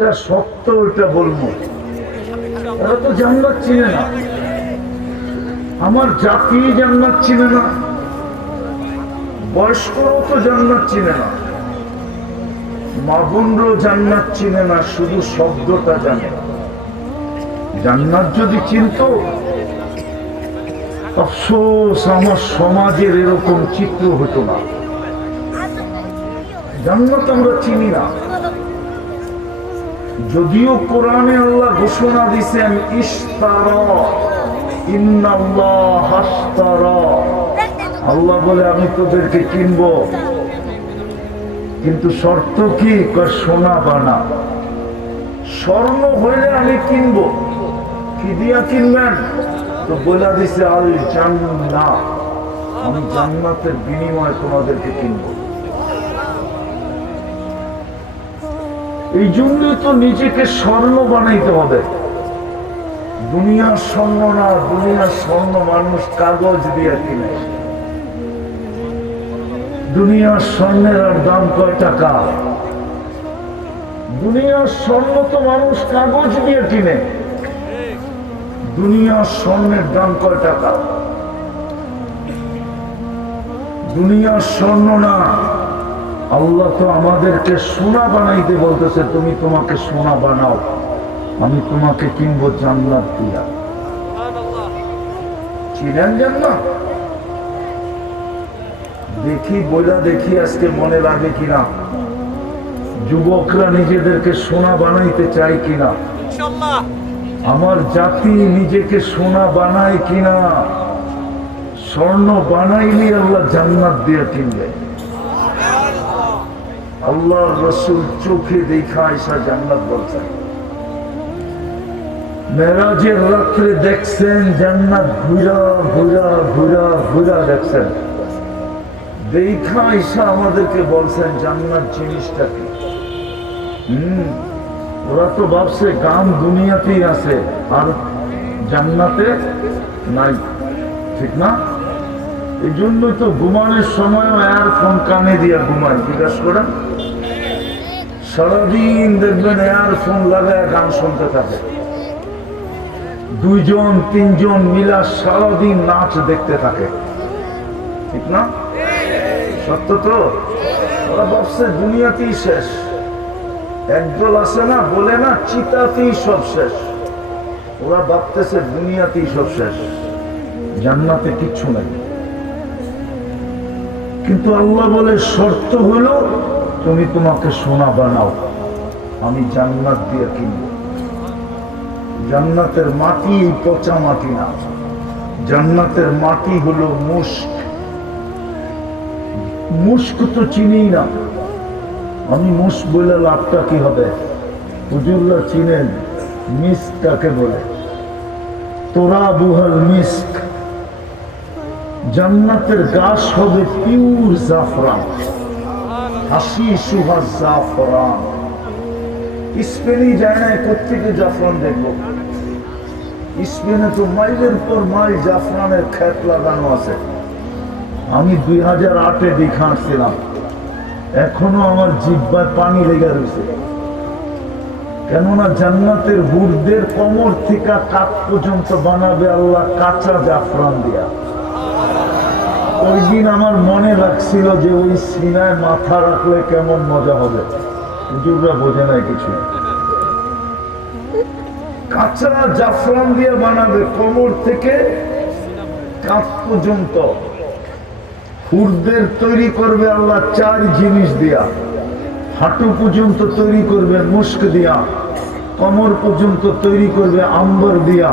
এটা সত্য, এটা বলবো। ওরা তো জান্নাত চিনে না, আমার জাতি জান্নাত চিনে না, বয়স্করাও তো জান্নাত চিনে না, মা বোনরাও জান্নাত চিনে না, শুধু শব্দটা জানে। জান্নাত যদি চিনত, আফসোস আমার সমাজের এরকম চিত্র হতো না। জান্নাত আমরা চিনি না, যদিও কোরআনে আল্লাহ ঘোষণা দিয়েছেন ইশতারা, ইন্নাল্লাহ হাশতারা, আল্লাহ বলে আমি তোদেরকে কিনবো, কিন্তু শর্ত কি? সোনা বানা, স্বর্ণ হইলে আমি কিনবো। কি দিয়া কিনবেন? তো বলে দিছে আল জান্নাত, আমি জান্নাতের বিনিময়ে তোমাদেরকে কিনবো। এই জন্যই তো নিজেকে স্বর্ণ বানাইতে হবে। দুনিয়ার স্বর্ণ না, দুনিয়ার স্বর্ণ মানুষ কাগজ দিয়ে কিনে। দুনিয়ার স্বর্ণের আর দাম কয় টাকা? দুনিয়ার স্বর্ণ তো মানুষ কাগজ দিয়ে কিনে, দুনিয়ার স্বর্ণের দাম কয় টাকা? দুনিয়ার স্বর্ণ না, আল্লাহ তো আমাদেরকে সোনা বানাইতে বলতেছে, তুমি তোমাকে সোনা বানাও, আমি তোমাকে কিনবো জান্নাত দিয়া। চিনেন জান্নাত? দেখি বইলা দেখি আজকে মনে লাগে কিনা, যুবকরা নিজেদেরকে সোনা বানাইতে চায় কিনা, আমার জাতি নিজেকে সোনা বানায় কিনা। স্বর্ণ বানাইলে আল্লাহ জান্নাত দিয়ে কিনবে। আল্লাহ রসুল চোখে দেখা আয়েশা জান্নাত বলছেন, মেরাজের রাত্রে দেখছেন জান্নাত, ঘুরা ঘুরা ঘুরা ঘুরা দেখছেন। দেখা আয়েশা আমাদেরকে বলছেন জান্নাত জিনিসটা কি। ওরা তো ভাবছে গান দুনিয়াতেই আছে আর জান্নাতে নাই, ঠিক না? এই জন্য তো ঘুমানোর সময় এয়ারফোন কানে দিয়া ঘুমায়, জিজ্ঞাসা করেন। সারাদিন দেখবেন এয়ারফোন লাগায় গান শুনতে থাকে, দুইজন তিনজন মিলা সারাদিন নাচ দেখতে থাকে, ঠিক না? সত্য তো? ওরা ভাবছে দুনিয়াতেই শেষ। একদল আছে না, বলে না চিতাতেই সব শেষ, ওরা ভাবতেছে দুনিয়াতেই সব শেষ, জান্নাতে কিচ্ছু নাই। কিন্তু আল্লাহ বলে শর্ত হলো তুমি তোমাকে সোনা বানাও, আমি জান্নাত দিয়ে কিনব। জান্নাতের মাটি এই পচা মাটি না, জান্নাতের মাটি হলো মুস্ক। মুস্ক তো চিনি না, আমি মুস্ক বলে লাভটা কি হবে? হুজুররা চিনেন মিস্ক কাকে বলে? তোরা বুহাল মিস্ক। জান্নাতের গাছ হবে পিওর জাফরান, হাসি সুহা জাফরান। স্পেনই যায় না, কোত্থেকে জাফরান দেখবো? স্পেনে তো মাইলের পর মাইল জাফরানের ক্ষেত লাগানো আছে। আমি 2008-এ দেখে আসছিলাম, এখনো আমার জিহ্বায় পানি লেগে রয়েছে। কেননা জান্নাতের হুরদের কোমর থেকে কাঠ পর্যন্ত বানাবে আল্লাহ কাঁচা জাফরান দিয়া। ওই দিন আমার মনে লাগছিল যে ওই সিনায় মাথা রাখলে কেমন মজা হবে। হুজুররা বোঝে নাই কিছু, কাঁচা জাফরান দিয়ে বানাবে, কোমর থেকে কাঁধ পর্যন্ত। হুরদের তৈরি করবে আল্লাহ 4 জিনিস দিয়া, হাঁটু পর্যন্ত তৈরি করবে মুস্ক দিয়া, কোমর পর্যন্ত তৈরি করবে আম্বর দিয়া,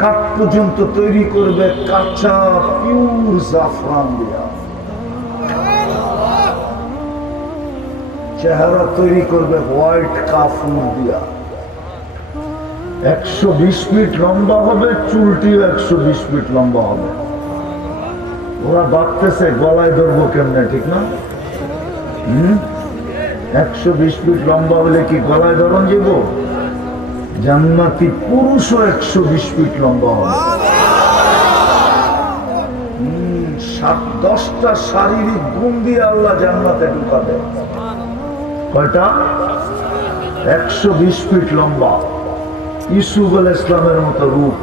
কাঠ পর্যন্ত তৈরি করবে কাঁচা পিওর জাফরান দিয়া, চেহারা তৈরি করবে হোয়াইট কাফুর দিয়া। 120 ফিট লম্বা হবে, চুলটিও 120 ফিট লম্বা হবে। ওরা ভাবতেছে গলায় ধরবো কেমনে, ঠিক না? 120 ফিট লম্বা হলে কি গলায় ধরন যাব? জান্নাতি পুরুষও 120 ফিট লম্বা হবে। 7-10টা শারীরিক গুণ দিয়ে আল্লাহ জান্নাতে ঢুকাবে। কয়টা? 120 ফিট লম্বা, ইউসুফ আলাইহিস ইসলামের মতো রূপ,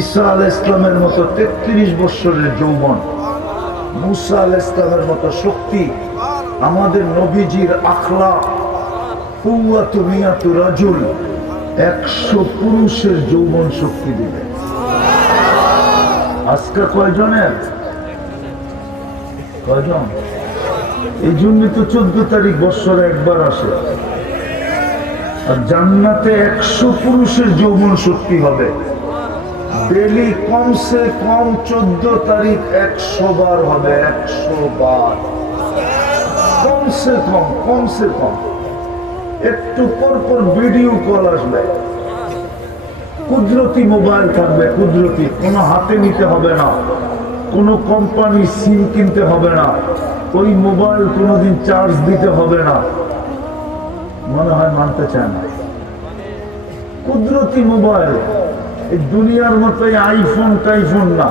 ঈসা আলাইহিস ইসলামের মতো 33 বছরের যৌবন, মুসা আলাইহিস ইসলামের মতো শক্তি, আমাদের নবীজির আখলাক, কুওয়াতু মিয়াতু রাজুল, 100 পুরুষের যৌবন শক্তি দিবে। আজকে কয়জনের? কয়জন? এই জন্য তো 14 তারিখ বছরে একবার আসে। আর জান্নাতে 100 পুরুষের যৌবন শক্তি হবে। ডেলি কমসে কম 14 তারিখ 100 বার হবে, 100 বার কমসে কম। একটু পর পর ভিডিও কল আসবে, কুদরতি মোবাইল থাকবে, কুদরতি, কোনো হাতে নিতে হবে না, কোনো কোম্পানি সিম কিনতে হবে না, ওই মোবাইল কোনোদিন চার্জ দিতে হবে না। মনে হয় মানতে চায় না। কুদরতি মোবাইল, এই দুনিয়ার মতো আইফোন টাইফোন না।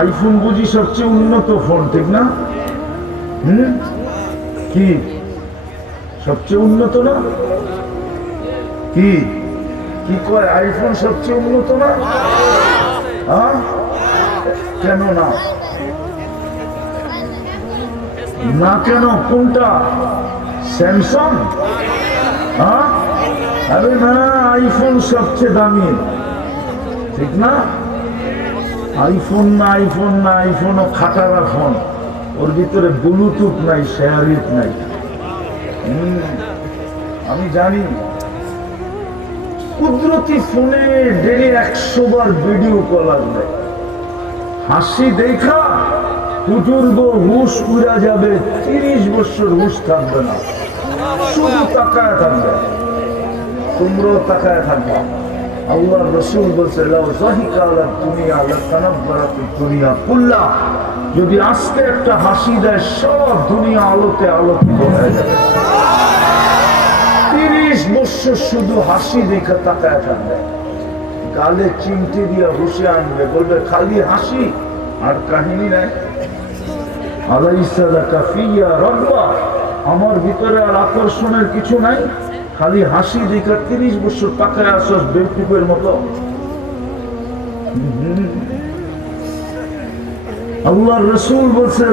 আইফোন বুঝি সবচেয়ে উন্নত ফোন, ঠিক না? কি সবচেয়ে উন্নত না? কি কি কয় আইফোন সবচেয়ে উন্নত না? কেন না? না কেন? কোনটা? স্যামসাং? আরে না, আইফোন সবচেয়ে দামি, ঠিক না? আইফোনও খাটারা ফোন, ওর ভিতরে ব্লুটুথ নাই, শেয়ারিট নাই। আমি জানি। কুদরতি ফোনে ডেলি 100 বার ভিডিও কল আসবে। হাসি দেখা বুজুর্গ হুশ উড়া যাবে, 30 বছর হুশ থাকবে না, শুধু তাকায় থাকবে। তোমরাও তাকায় থাকবা। আল্লাহ রসুল বলছে, যদি আজকে একটা হাসি দেয়, সব দুনিয়া আলোতে আলোকিত হয়ে যাবে। 30 বছর শুধু হাসি দেখে তাকায় থাকবে। গালে চিমটি দিয়ে হুশে আনবে, বলবে খালি হাসি আর কাহিনী নাই। আমার ভিতরে আর আকর্ষণের কিছু নাই, খালি হাসি দেখে 30 বছর তাকায় আসস বেকুবের মতো। আল্লাহ রসুল বলছে,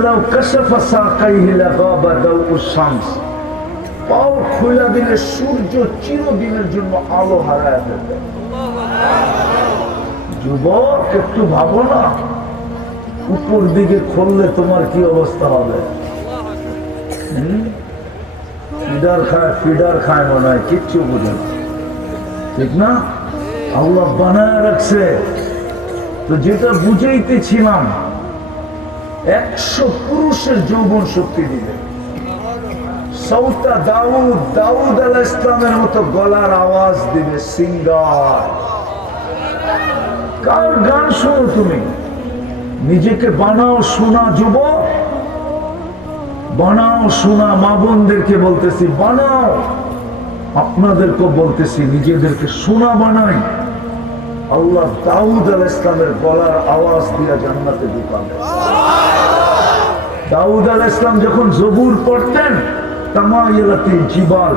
পাও খোলা দিলে সূর্য চিরদিনের জন্য আলো হারায় ফেলবে। যুবক, একটু ভাবো না, উপর দিকে খুললে তোমার কি অবস্থা হবে? ফিডার খায় মনে হয়, কিচ্ছু বুঝে না, ঠিক না? আল্লাহ বানায় রাখছে। তো যেটা বুঝাইতেছিলাম, 100 পুরুষের যৌবন শক্তি দিবে। সৌতা দাউদ আলাইহিস ইসলামের মতো গলার আওয়াজ দিবে, সিঙ্গার। কার গান শোনো তুমি? নিজেকে বানাও শোনা যুবক, বানাও শোনা। মা বোনদেরকে বলতেছি, বানাও। আপনাদেরকে বলতেছি, নিজেদেরকে শোনা বানাই। আল্লাহ দাউদ আলাইহিস ইসলামের গলার আওয়াজ দিয়ে জান্নাতে ঢুকাবে। দাউদ আলাইহিস ইসলাম যখন জবুর পড়তেন, তামায়ালাতিল জিবাল,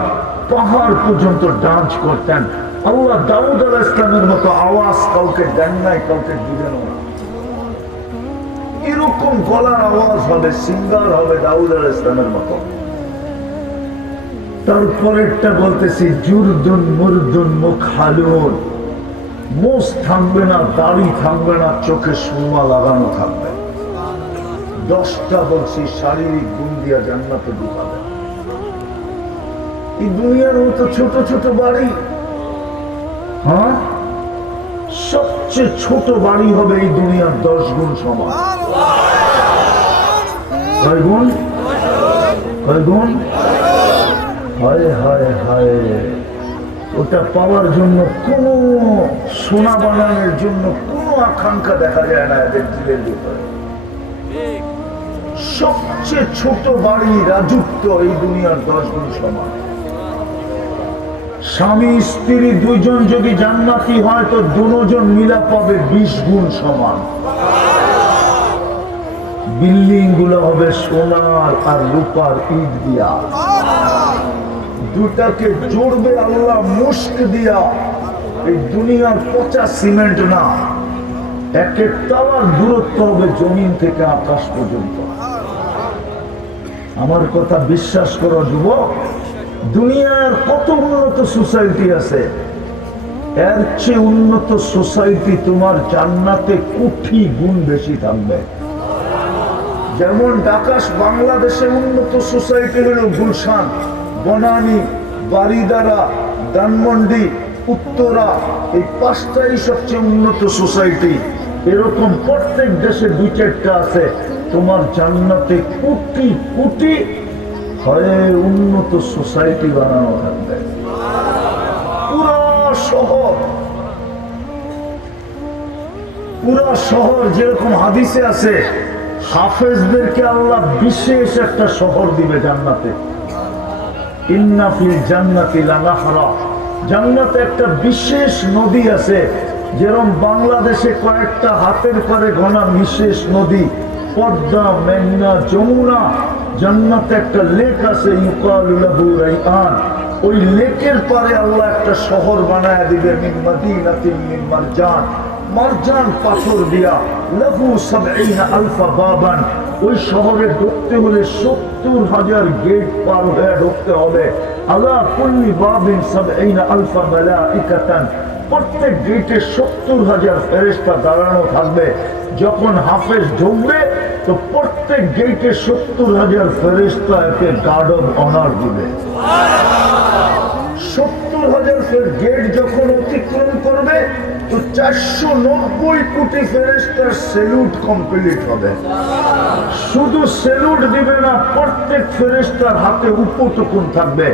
পাহাড় পর্যন্ত ডান্স করতেন। আল্লাহ দাউদ আলাইহিস ইসলামের মতো আওয়াজ কাউকে দেন নাই, কাউকে দিবেন না। এরকম গলার আওয়াজ হবে, সিঙ্গার হবে দাউদ আলাইহিস ইসলামের মতো। তারপরেরটা বলতেছি, জুরদুন মুরদুন মুখহালুন, মোষ থাকবে না, দাড়ি থাকবে না, চোখে সুরমা লাগানো থাকবে। 10টা বলছি শারীরিক গুণ দিয়া জান্নাতে ঢুকাবে। এই দুনিয়ার মতো ছোট ছোট বাড়ি, সবচেয়ে ছোট বাড়ি হবে এই দুনিয়ার 10 গুণ সমান। কয় গুণ? কয় গুণ? হায় হায় হায়। ওটা পাওয়ার জন্য কোনো সোনা বানানোর জন্য কোনো আকাঙ্ক্ষা দেখা যায় না এদের দিলের ভিতরে। সবচেয়ে ছোট বাড়ি, রাজত্ব এই দুনিয়ার 10 গুণ সমান। স্বামী স্ত্রী দুইজন যদি জান্নাতি হয়, তো দুজন মিলা পাবে 20 গুণ সমান। বিল্ডিং গুলো হবে সোনার আর রূপার ইট দিয়া। দুটাকে জোড়বে আল্লাহ মুস্ক দিয়া। এই দুনিয়ার পচা সিমেন্ট না, এক এক তালার দূরত্ব হবে জমিন থেকে আকাশ পর্যন্ত। আমার কথা বিশ্বাস করো যুবক, দুনিয়ার কত উন্নত সোসাইটি আছে, এর চেয়ে উন্নত সোসাইটি তোমার জান্নাতে কোটি গুণ বেশি থাকবে। যেমন ঢাকা বাংলাদেশে উন্নত সোসাইটি হলো গুলশান, বনানী, বারিদারা, ধানমন্ডি, উত্তরা, এই পাঁচটাই সবচেয়ে উন্নত সোসাইটি। এরকম প্রত্যেক দেশে দুই চারটা আছে। তোমার জান্নাতে কোটি কোটি হয় উন্নত সোসাইটি বানানো থাকবে। পুরা শহর যেরকম হাদিসে আছে, হাফেজদেরকে আল্লাহ বিশেষ একটা শহর দিবে জান্নাতে। ইন্না ফিল জান্নাতি লানাহরা, জান্নাতে একটা বিশেষ নদী আছে। যেরকম বাংলাদেশে কয়েকটা হাতের পরে গোনা বিশেষ নদী, পদ্মা, মেঘনা, যমুনা, জান্নাতে একটা লেক আছে ইউকালু লাহু রাইআন। ওই লেকের পারে আল্লাহ একটা শহর বানায় দিবে মিন মাদিনাতিন মিন মারজান, মারজান পাথর দিয়া, লাহু ৭০ আলফা বাবান। ওই শহরে ঢুকতে হলে ৭০,০০০ গেট পার হয়ে ঢুকতে হবে। আলা কুল্লি বাবিন ৭০ আলফা মালাইকাতান, প্রত্যেক গেটে ৭০,০০০ ফেরেশতা দাঁড়ানো থাকবে। যখন হাফেজ ঢুকবে তো প্রত্যেক গেটে ৭০,০০০ ফেরেশতা একে গার্ড অব অনার দিবে। ৭০,০০০ গেট যখন অতিক্রম করবে তো ৪৯০ কোটি ফেরেশতার সেলুট কমপ্লিট হবে। শুধু সেলুট দিবে না, প্রত্যেক ফেরেশতার হাতে উপটুকুন থাকবে,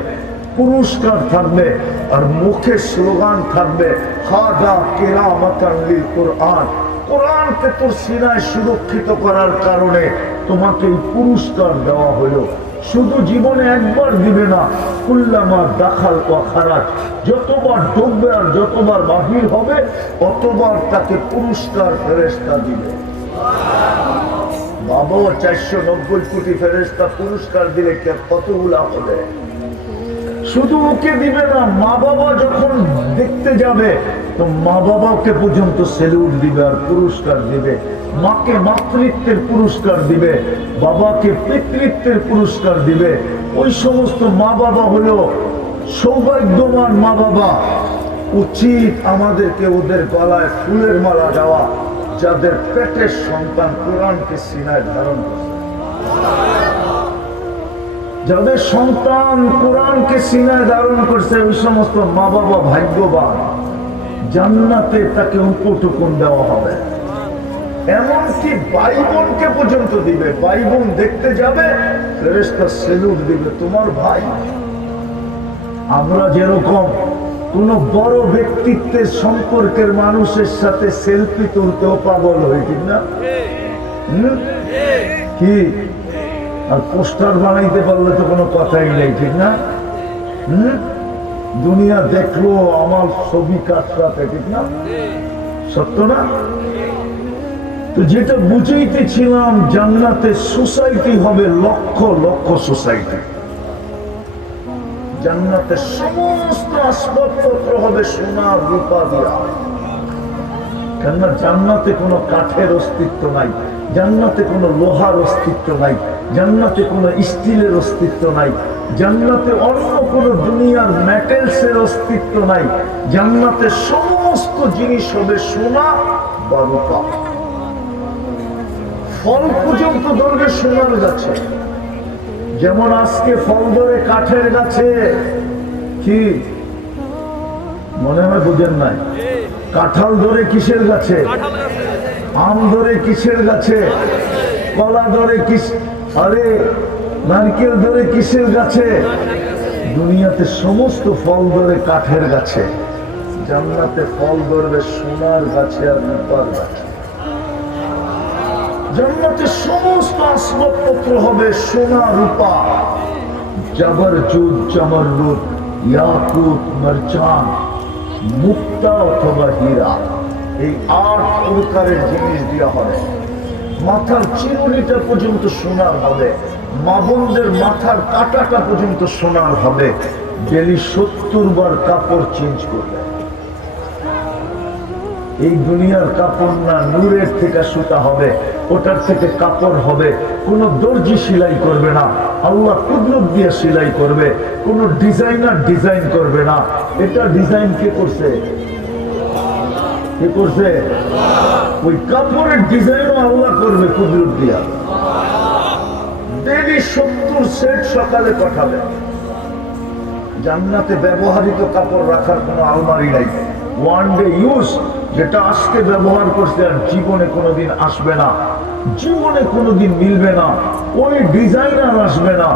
পুরস্কার থাকবে, আর মুখে স্লোগান থাকবে, হাদা কিরামাতান লিল কুরআন। কোরআনকে তোর সিনায় সুরক্ষিত করার কারণে তোমাকে এই পুরস্কার দেওয়া হলো। শুধু জীবনে একবার দিবে না, কুল্লামা দাখাল ওয়া খারাজ, যতবার ঢুকবে আর যতবার বাহির হবে অতবার তাকে পুরস্কার ফেরেশতা দিবে। বাবা, ৪৯০ কোটি ফেরেশতা পুরস্কার দিলে কতগুলা হবে? শুধু ওকে দিবে না, মা বাবা যখন দেখতে যাবে তো মা বাবাকে পর্যন্ত সেলুট দিবে আর পুরস্কার দিবে। মাকে মাতৃত্বের পুরস্কার দিবে, বাবাকে পিতৃত্বের পুরস্কার দিবে। ওই সমস্ত মা বাবা হলো সৌভাগ্যবান মা বাবা। উচিত আমাদেরকে ওদের গলায় ফুলের মালা দেওয়া, যাদের পেটের সন্তান কোরআনকে সিনায় ধারণ করছে। যাদের সন্তান কোরআনকে সিনায় ধারণ করছে ওই সমস্ত মা বাবা ভাগ্যবান। জান্নাতে তাকে উপটুকুন দেওয়া হবে। এমনকি ভাই বোনকে পর্যন্ত দিবে। ভাই বোন দেখতে যাবে, ফেরেশতা সেলুট দিবে, তোমার ভাই। আমরা যেরকম কোন বড় ব্যক্তিত্বের সম্পর্কের মানুষের সাথে সেলফি তুলতেও পাগল হই, ঠিক না? কি আর পোস্টার বানাইতে পারলে তো কোনো কথাই নেই, ঠিক না? দুনিয়া দেখলো আমার ছবি কাটরাতে, ঠিক না? সত্য না? তো যেটা বুঝাইতেছিলাম, জান্নাতে সোসাইটি হবে লক্ষ লক্ষ সোসাইটি। জান্নাতে সমস্ত আসবাবপত্র হবে সোনা রূপা দিয়া। কেননা জান্নাতে কোনো কাঠের অস্তিত্ব নাই, জান্নাতে কোনো লোহার অস্তিত্ব নাই, জান্নাতে কোনো স্টিলের অস্তিত্ব নাই, জান্নাতে অন্য কোনো দুনিয়ার মেটেলসের অস্তিত্ব নাই। জান্নাতে সমস্ত জিনিস হবে সোনা বা রূপা। ফল পর্যন্ত ধরবে সোনার গাছে। যেমন আজকে ফল ধরে কাঠের গাছে, কি মনে হয় বুঝেন নাই? কাঁঠাল ধরে কিসের গাছে? আম ধরে কিসের গাছে? কলা ধরে কিস, আরে নারকেল ধরে কিসের গাছে? দুনিয়াতে সমস্ত ফল ধরে কাঠের গাছে। জান্নাতে ফল ধরবে সোনার গাছে আর রূপার গাছে। জান্নাতে সমস্ত আসবাবপত্র হবে সোনা রূপা, জাবরজুদ, জামরুদ, ইয়াকুত, মারজান, মুক্তা অথবা হীরা, এই ৮ প্রকারের জিনিস দেওয়া হবে। মাথার চিরুনিটা পর্যন্ত সোনার হবে, মা বোনদের মাথার কাঁটাটা পর্যন্ত সোনার হবে, ডেলি 70 বার কাপড় চেঞ্জ করবে। এই দুনিয়ার কাপড় না, নূরের থেকে সুতা হবে, ওটার থেকে কাপড় হবে। কোনো দর্জি সেলাই করবে না, আল্লাহ কুদরত দিয়ে সেলাই করবে। কোনো ডিজাইনার ডিজাইন করবে না। এটা ডিজাইন কে করছে? কে করছে? ওই কাপড়ের ডিজাইনও আল্লাহ করবে কুদরত দিয়া। ডেলি 70 সেট সকালে পাঠাবে। জান্নাতে ব্যবহৃত কাপড় রাখার কোনো আলমারি নাই। ওয়ান ডে ইউজ, যেটা আজকে ব্যবহার করছে আর জীবনে কোনোদিন আসবে না, জীবনে কোনোদিন মিলবে না, ওই ডিজাইন আর আসবে না।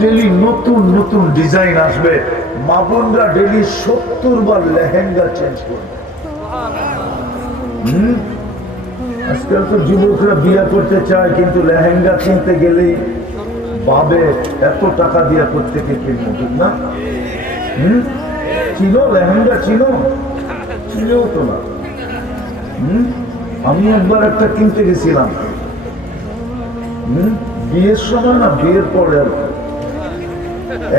ডেলি নতুন নতুন ডিজাইন আসবে। মা বোনরা ডেলি 70 বার লেহেঙ্গা চেঞ্জ করবে। আজকাল তো যুবকরা বিয়ে করতে চায়, কিন্তু লেহেঙ্গা কিনতে গেলেই ভাবে এত টাকা দিয়া করতে কে কিনবো, ঠিক না? চিনো লেহেঙ্গা? চিনেও তো না। আমি একবার একটা কিনতে গেছিলাম, বিয়ের সময় না, বিয়ের পরে আর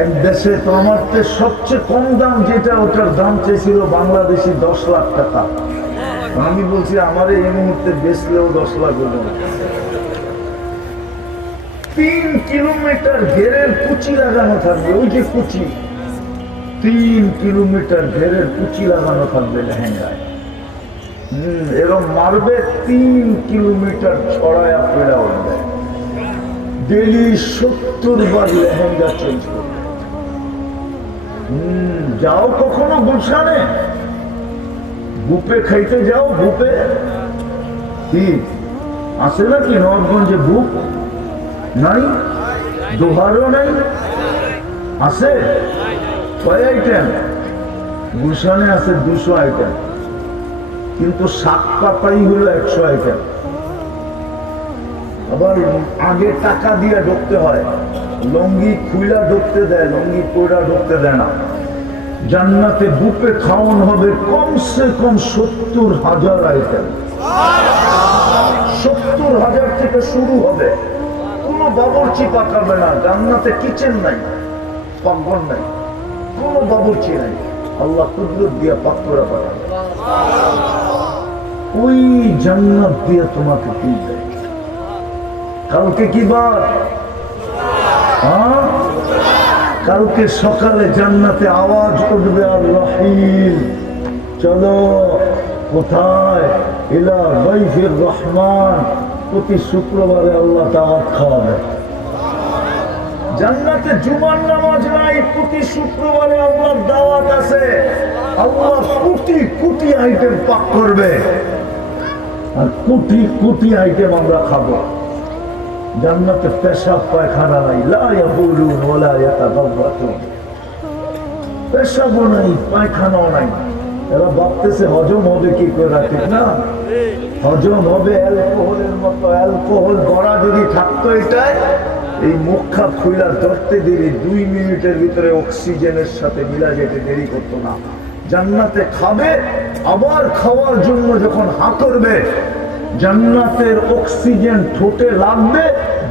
এক দেশে। তো আমার সবচেয়ে কম দাম যেটা, ওটার দাম চেয়েছিল বাংলাদেশি 10 লাখ টাকা। আমি বলছি আমার এই মুহূর্তে বেচলেও 10 লাখ হলো। 3 কিলোমিটার ঘেরের কুচি লাগানো থাকবে, ওই যে কুচি, 3 কিলোমিটার ঘেরের কুচি লাগানো থাকবে লেহেঙ্গায়। এরকম মারবে, 3 কিলোমিটার ছড়ায়া ফেরা উঠবে। ডেলি 70 বার লেহেঙ্গা চেঞ্জ করবে। যাও কখনো গুলশানে, বুপে খাইতে যাও। বুপে কি আছে নাকি নবাবগঞ্জে? বুপ নাই, দোহারও নাই, আছে কয় আইটেম? গুলশানে আছে 200 আইটেম, কিন্তু শাক পাতাই হলো 100 আইটেম। আবার আগে টাকা দিয়ে ঢুকতে হয়, লঙ্গি খুইলা ঢুকতে দেয়, লঙ্গি পয়রা ঢুকতে দেয় না। জান্নাতে বুপে খাওয়ান হবে কমসে কম 70,000 আইটেম। 70,000 থেকে শুরু হবে। কোনো বাবুর্চি পাকাবে না। জান্নাতে কিচেন নাই, পাকঘর নাই, কোনো বাবুর্চি নাই। আল্লাহ কুদরত দিয়া পাক করে পাঠাবে। ওই জান্নাত দিয়ে তোমাকে তুলবে। কালকে কি বার? কালকে সকালে জান্নাতে আওয়াজ উঠবে, আর রহিল, চলো কোথায়? ইলা বাইফির রহমান। প্রতি শুক্রবারে আল্লাহ দাওয়াত খাওয়াবে। জান্নাতে জুমার নামাজ নাই, প্রতি শুক্রবারে আল্লাহর দাওয়াত আছে। আল্লাহ কোটি কোটি আইটেম পাক করবে, আর কোটি কোটি আইটেম আমরা খাবো। জান্নাতে পেশাব পায়খানা নাই, লা ইয়াবুলুন ওয়ালা ইয়াতাগাওয়াতুন। পেশাবও নাই, পায়খানাও নাই। এরা ভাবতেছে হজম হবে কি করে, ঠিক না? হজম হবে অ্যালকোহলের মতো। অ্যালকোহল ভরা যদি থাকতো এটাই, এই মুখা খুইলা ধরতে দেরি, 2 মিনিটের ভিতরে অক্সিজেনের সাথে মিলা যেতে দেরি করতো না। জান্নাতে খাবে, আবার খাওয়ার জন্য যখন হা করবে, জান্নাতের অক্সিজেন ঠোঁটে লাগবে,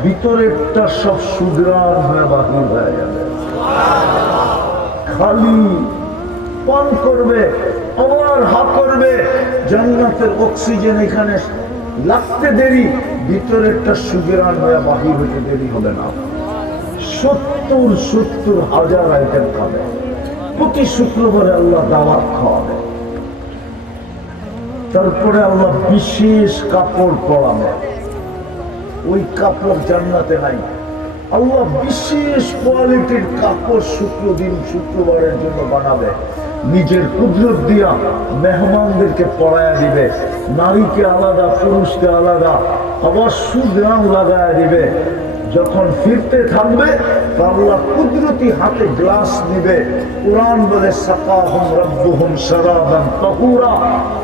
ভিতরেরটা সব সুগ্রাণ হয়ে বাহির হয়ে যাবে। খালি পান করবে, আবার হা করবে, জান্নাতের অক্সিজেন এখানে লাগতে দেরি, ভিতরেরটা সুগ্রাণ হয়ে বাহির হতে দেরি হবে না। 70,000 আইটেম খাবে। প্রতি শুক্রবারে আল্লাহ দাওয়াত খাওয়াবে। তারপরে আল্লাহ বিশেষ কাপড় পরাবে। ওই কাপড় জান্নাতে নাই। আল্লাহ বিশেষ কোয়ালিটির কাপড় শুক্রবারের জন্য বানাবে। নিজের কুদরত দিয়া মেহমানদেরকে পরায়া দিবে। নারীকে আলাদা, পুরুষকে আলাদা, আবার সুগ্রাম লাগায়া দিবে। যখন ফিরতে থাকবে, আল্লাহ কুদরতি হাতে গ্লাস নিবে। কুরআন বলে সাকাহুম রাব্বুহুম শারাবান তাহুরা।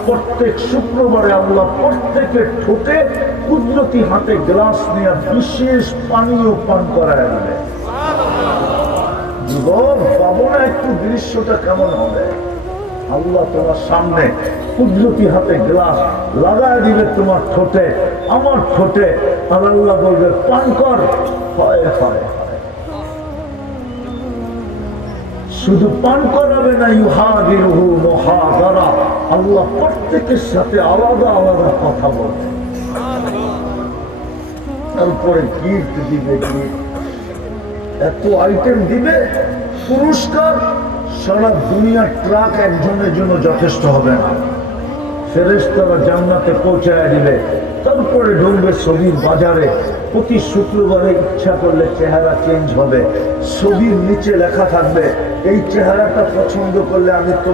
প্রত্যেক শুক্রবারে আল্লাহ প্রত্যেকের ঠোঁটে কুদরতি হাতে গ্লাস নিয়ে বিশেষ পানীয় পান করায় দিবে। ভাবো না একটু দৃশ্যটা কেমন হবে। আল্লাহ তোমার সামনে কুদরতি হাতে গ্লাস লাগায় দিবে তোমার ঠোঁটে, আমার ঠোঁটে, আর আল্লাহ বলবে পান কর। হয় হয় হয়। শুধু পান করাবে না, ইউহাদিরুহু মুহাদারা, আল্লাহ প্রত্যেকের সাথে আলাদা আলাদা কথা বলে। তারপরে গিফট দিবে, গিফট এত আইটেম দিবে, পুরস্কার সারা দুনিয়ার ট্রাক একজনের জন্য যথেষ্ট হবে না। ফেরেশতারা জান্নাতে পৌঁছায় দিবে। তারপরে ঢুকবে ছবির বাজারে। প্রতি শুক্রবারে ইচ্ছা করলে চেহারা চেঞ্জ হবে। ছবির নিচে লেখা থাকবে, এই চেহারাটা পছন্দ করলে আমি তো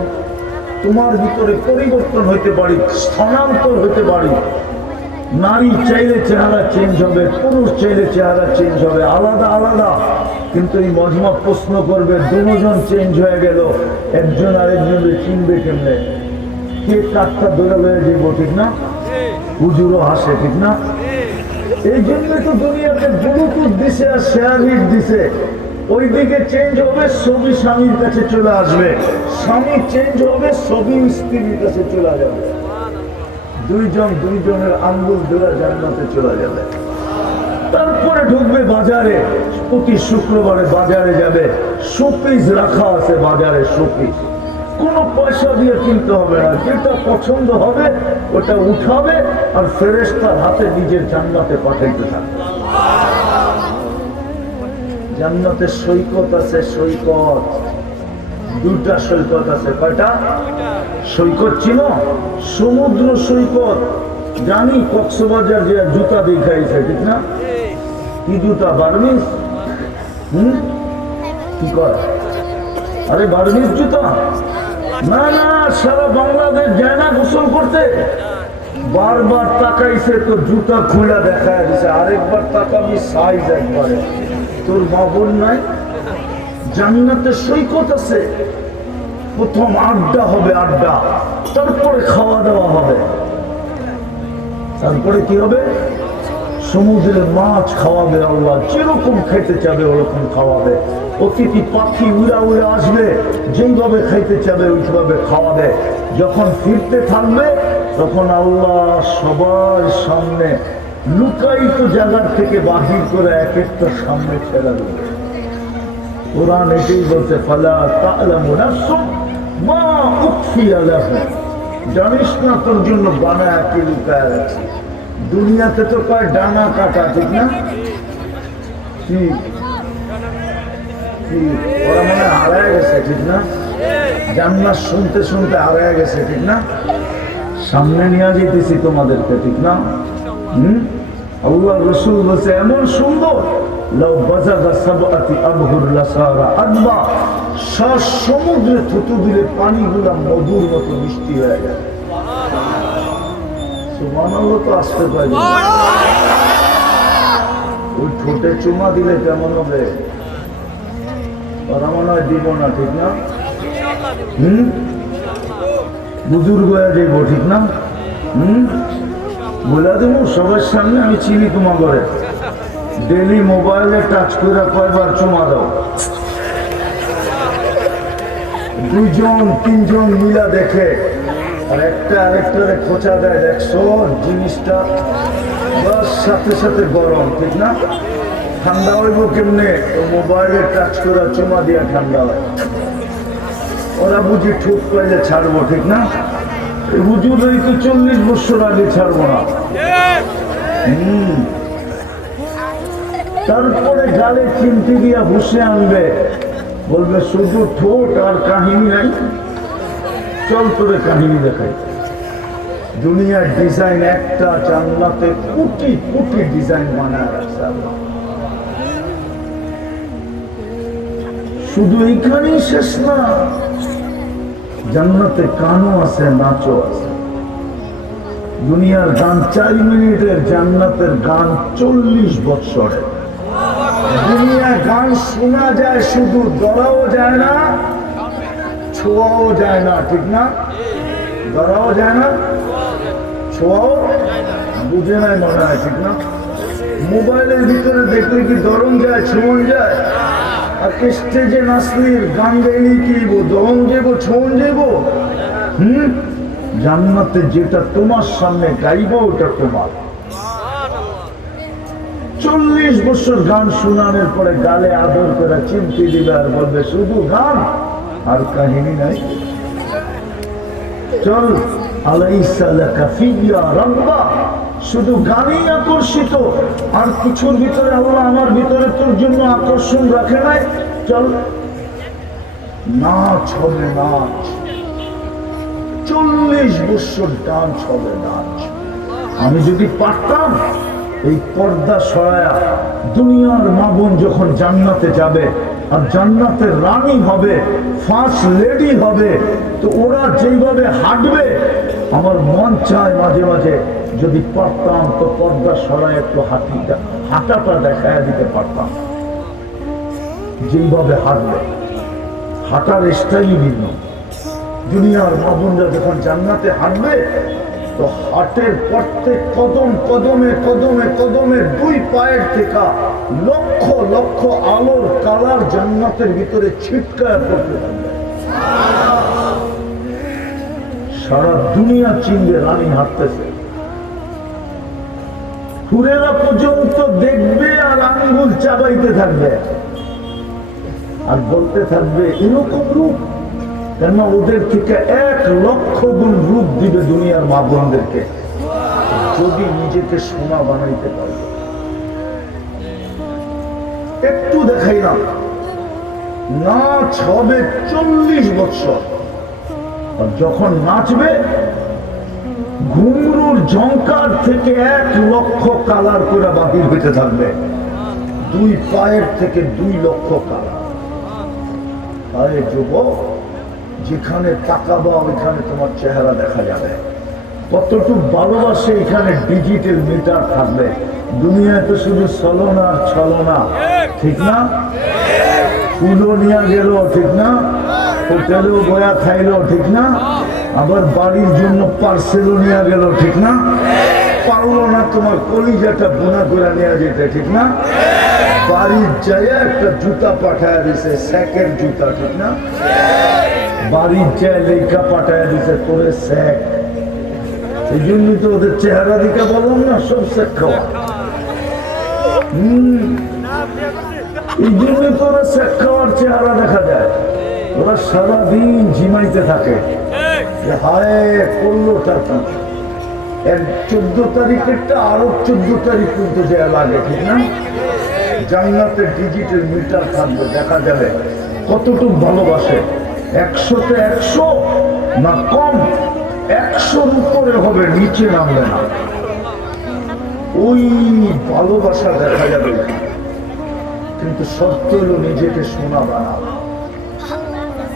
তোমার ভিতরে পরিবর্তন হইতে পারি, স্থানান্তর হইতে পারি। নারী চাইলে চেহারা চেঞ্জ হবে, পুরুষ চাইলে চেহারা চেঞ্জ হবে, আলাদা আলাদা। কিন্তু এই মজমা প্রশ্ন করবে, দুজন চেঞ্জ হয়ে গেল, একজন আরেকজনকে চিনবে কেমনে? কে কাঠটা ধরে হয়ে যাবো, ঠিক না? হুজুরও হাসে, ঠিক না? এই জন্য তো দুনিয়াতে ব্লুটুথ দিছে আর শেয়ার হিট দিছে। ওইদিকে চেঞ্জ হবে, ছবি স্বামীর কাছে চলে আসবে, স্বামী চেঞ্জ হবে, ছবি স্ত্রীর কাছে চলে যাবে। দুইজন দুইজনের আঙ্গুল ধরে জান্নাতে চলে যাবে। তারপরে ঢুকবে বাজারে, প্রতি শুক্রবারে বাজারে যাবে, শোপিস রাখা আছে বাজারে, শোপিস কোনো পয়সা দিয়ে কিনতে হবে না, যেটা পছন্দ হবে ওটা উঠাবে আর ফেরেশতার হাতে নিজের জান্নাতে পাঠাইতে থাকবে। জান্নাতে সৈকত আছে, সৈকত দুটা সৈকত আছে। কয়টা সৈকত ছিল? সমুদ্র সৈকত। জানি কক্সবাজার যে জুতা দেখাইছে, ঠিক না? কি জুতা? বার্মিস? কি কর? আরে বার্মিস জুতা না, না, সারা বাংলাদেশ যায় না গোসল করতে। বারবার তাকাইছে তো জুতা খুলে দেখায় দিছে, আরেকবার তাকাবি সাইজ একবারে। তোর মা বোন নাই? জান্নাতে সৈকত আছে। প্রথম আড্ডা হবে, আড্ডা, তারপরে খাওয়া দাওয়া হবে। তারপরে কি হবে? সমুদ্রের মাছ খাওয়াবে আল্লাহ, যেরকম খাইতে চাবে ওরকম খাওয়াবে। অতিথি পাখি উড়া উড়ে আসবে, যেইভাবে খাইতে চাবে ওইভাবে খাওয়াবে। যখন ফিরতে থাকবে তখন আল্লাহ সবার সামনে লুকায়িত জায়গার থেকে বাহির করে এক একটা সামনে ছেড়ে দেবে। কোরআন এটাই বলছে, ফালা তা'লামু নাফসুম মা উখফিয়া লাহুম, জানিস না তোর জন্য বানায় কি লুকায় রাখছি। দুনিয়াতে তো কয় ডানা কাটা, ঠিক না? ঠিক, ওরা মনে হারায় গেছে, ঠিক না? জান্নাত শুনতে শুনতে হারায় গেছে, ঠিক না? সামনে নিয়ে যেতেছি তোমাদেরকে, ঠিক না? আল্লাহ রাসূল বলছে এমন সুন্দর, লাউ বাজাগা সাবআতি আবহুর লাসারা আদবা, সমুদ্রে থুতু দিলে পানিগুলা মধুর মতো মিষ্টি হয়ে যায়। সুবহানাল্লাহ তো আসতে পারে। ওই ঠোঁটে চুমা দিলে কেমন হবে? ওরা মনে হয় দিব না, ঠিক না? বুজুর্গ হয়ে যাইব, ঠিক না? বলে দেবো সবার সামনে, আমি চিনি তোমার ঘরে। ডেলি মোবাইলে টাচ করে কয়বার চুমা দাও? দুইজন তিনজন মিলা দেখে আর একটা আরেকটারে খোঁচা দেয়, দেখছো জিনিসটা বাস সাথে সাথে গরম, ঠিক না? ঠান্ডা হইব কেমনে? মোবাইলে টাচ করে চুমা দিয়া ঠান্ডা হয়। ওরা বুঝি ঠোঁট পাইলে ছাড়বো, ঠিক না? হুজুর এই তো 40 বছর আগে ছাড়বো না। তারপরে গালে চিমটি দিয়া বসে আনবে, বলবে শুধু ঠোঁট আর কাহিনী নাই, চল তোরে কাহিনী দেখাই। দুনিয়ার ডিজাইন একটা, জান্নাতে কোটি কোটি ডিজাইন বানায় রাখছে আল্লাহ। শুধু এইখানেই শেষ না, জান্নাতে গানও আছে, নাচও আছে। দুনিয়ার গান 4 মিনিটের, জান্নাতের গান 40 বৎসরের। দুনিয়ার গান শোনা যায় শুধু, ধরাও যায় না, ছোঁয়াও যায় না, ঠিক না? ধরাও যায় না, ছোঁয়াও বুঝে নাই মনে হয়, ঠিক না? মোবাইলের ভিতরে দেখলে কি ধরন যায়, ছোঁয়ন যায়? আর স্টেজে নাচলির গান গাইলে কি দহন যাব, ছোঁয়ন যাব? জান্নাতে যেটা তোমার সামনে গাইব ওটা তোমার। 40 বছর গান শোনানোর পরে গালে আদর করে চিমটি দিবে আর বলবে শুধু গান, আর কাহিনী নাই। চল আলাইসা লাকা ফিয়া রাব্বা, শুধু গানেই আকর্ষিত, আর কিছুর ভিতরে আল্লাহ আমার ভিতরে তোর জন্য আকর্ষণ রাখে নাই। চল নাচ হবে, নাচ 40 বছর ডান্স হবে, নাচ। আমি যদি পারতাম এই পর্দা সরায়া দুনিয়ার মা বোন যখন জান্নাতে যাবে আর জান্নাতের রানী হবে, ফার্স্ট লেডি হবে, তো ওরা যেইভাবে হাঁটবে আমার মন চায় মাঝে মাঝে যদি পারতাম তো পর্দা সরায় একটু হাঁটাটা দেখায় দিতে পারতাম। যেইভাবে হাঁটবে, হাঁটার স্টাইল ভিন্ন। দুনিয়ার মা বোনরা যখন জান্নাতে হাঁটবে তো হাটের প্রত্যেক কদম কদমে কদমে কদমে 2 পায়ের থেকে লক্ষ লক্ষ আলোর কালার জান্নাতের ভিতরে ছিটকায় পড়তে থাকবে। সারা দুনিয়া চিনবে রানী হাঁটতেছে। হুরেরা পর্যন্ত দেখবে আর আঙ্গুল চাবাইতে থাকবে আর বলতে থাকবে এরকম রূপ, কেন ওদের থেকে 1 লক্ষ গুণ রূপ দিবে দুনিয়ার মা বোনদেরকে যদি নিজেকে সোনা বানাইতে পারবে। একটু দেখাইলাম, নাচ হবে 40 বছর। আর যখন নাচবে ঘুমরুর ঝংকার থেকে 1 লক্ষ কালার করে বাতিল হইতে থাকবে, 2 পায়ের থেকে 2 লক্ষ কালার। আরে যুবক, যেখানে তাকাবা ওইখানে তোমার চেহারা দেখা যাবে। কতটুকু ভালোবাসে এখানে ডিজিটাল মিটার থাকবে। দুনিয়ায় তো শুধু ছলনা আর ছলনা, ঠিক না? ফুলও নিয়ে গেল, ঠিক না? হোটেলেও বয়া খাইলো, ঠিক না? আবার বাড়ির জন্য পার্সেলও নিয়ে গেল, ঠিক না? পারলো না তোমার কলিজাটা বোনা করে নিয়ে যেতে, ঠিক না? বাড়ির জায়গা একটা জুতা পাঠায় দিছে, স্যাকের জুতা, ঠিক না? বাড়ির যায় লেখা পাঠায় দিছে তোরে স্যাক। এই জন্যই তো ওদের চেহারা দিকে বললাম না, সব স্যাক খাওয়া। এই জন্যই তো ওরা স্যাক খাওয়ার চেহারা দেখা যায়। ওরা সারাদিন ঝিমাইতে থাকে, হায় করলোটা কি। 14 তারিখেরটা আরো 14 তারিখ পর্যন্ত দেয়া লাগে, ঠিক না? জান্নাতে ডিজিটাল মিটার থাকবে, দেখা যাবে কতটুকু ভালোবাসে। 100-তে 100 না কম, 100-র উপরে হবে, নিচে নামবে না। ওই ভালোবাসা দেখা যাবে, কিন্তু শর্ত হলো নিজেকে সোনা বানাও।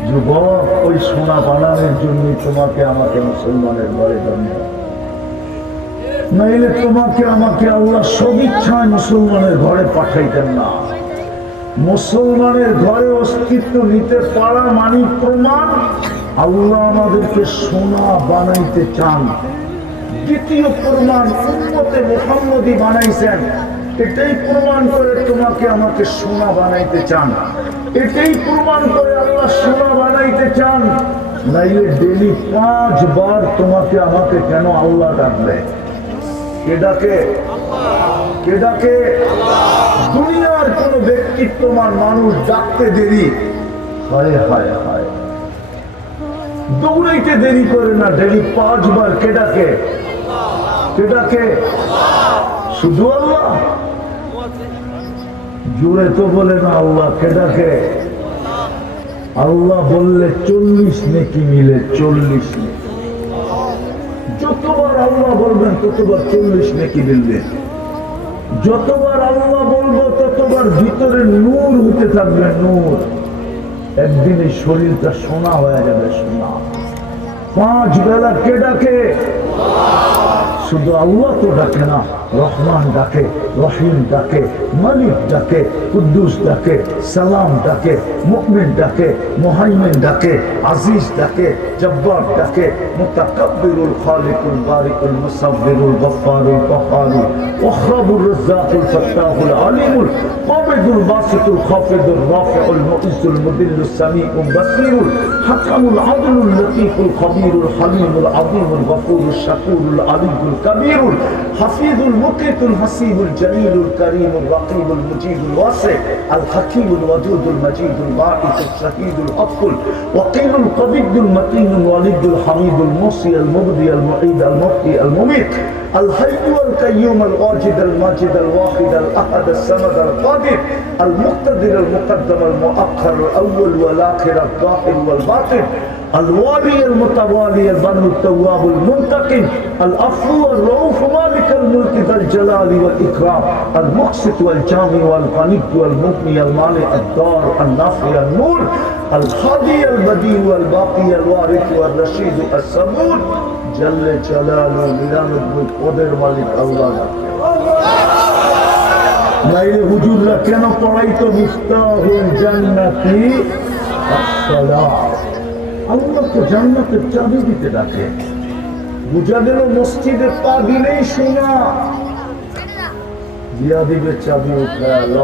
যুবক, ওই সোনা বানানোর জন্যই তোমাকে আমাকে মুসলমানের ঘরে জন্ম, নাইলে তোমাকে আমাকে আল্লাহ সদিচ্ছায় মুসলমানের ঘরে পাঠাইতেন না। মুসলমানের ঘরে অস্তিত্ব নিতে পারা মানে প্রমাণ আল্লাহ আমাদেরকে সোনা বানাইতে চান। দ্বিতীয় প্রমাণ উম্মতে মুহাম্মদী বানাইছেন, এটাই প্রমাণ করে তোমাকে আমাকে সোনা বানাইতে চান। এটাই প্রমাণ করে আল্লাহ সোনা বানাইতে চান, নাইলে ডেলি 5 বার তোমাকে আমাকে কেন আল্লাহ ডাকবে? কে ডাকে? কে ডাকে? দুনিয়ার কোন ব্যক্তিত্বমান মানুষ ডাকতে দেরি, হায় হায় হায়, দৌড়াইতে দেরি করে না, ডেলি 5 বার কে ডাকে? কে ডাকে? শুধু আল্লাহ? জোরে তো বলে না আল্লাহ। কে ডাকে? আল্লাহ বললে 40 নেকি মিলে, 40 নেকি। যতবার আল্লাহ বলবেন ততবার 40 নেকি মিলবে। যতবার আল্লাহ বলবো ততবার ভিতরে নূর হতে থাকবে, নূর। একদিন এই শরীরটা সোনা হয়ে যাবে, সোনা। 5 বেলা কে ডাকে? শুধু আল্লাহ তো ডাকে না, রহমান ডাকে, রহিম ডাকে, মালিক ডাকে, কুদ্দুস ডাকে, সালাম ডাকে, মুমিন ডাকে, মুহাইমিন ডাকে, আজিজ ডাকে, জব্বার ডাকে, মুতাকাব্বিরুল খালিকুল বারিকুল মুসাব্বিরুল গফফারুল কহ্হারুল ওয়াহ্হাবুর রাজ্জাকুল ফাত্তাহুল আলিমুল কাবিদুল বাসিতুল খাফিদুর রাফিউল মুইজ্জুল মুদিল্লুস সামিউল বাসীরুল হাকামুল আদলুল লতীফুল খবীরুল হালিমুল আযীমুল গফুরুল শাকুরুল আলিয়ুল الكبير الحفيظ المقيت الحسيب الجليل الكريم الرقيب المجيد الواسع الحكيم الودود المجيد الباعث الشهيد الحق الوقيل القبيض المتين الوليد الحميد الموصي المبدي المعيد المحيي المميت الحي والقيوم الواجد الماجد الواحد الاحد الصمد القادر المقتدر المقدم المؤخر الاول والاخر الظاهر والباطن الوالي المتوالي البر التواب المنتقم العفو الرؤوف مالك الملك ذا الجلال والاكرام المقسط والجامع والغني والمغني المانع الدار النافع النور الهادي البديع والباقي الوارث والرشيد الصبور جل جلاله মিলান ওদের মালিক আল্লাহ নাইলে হুজুররা কেন পড়াইতো মিফতাহুল জান্নাতি আসসালাম আল্লাহ তো জান্নাতের চাবি দিতে ডাকে বুঝা গেল মসজিদে পা দিলেই শোনা দিয়া দিবে চাবি উঠাল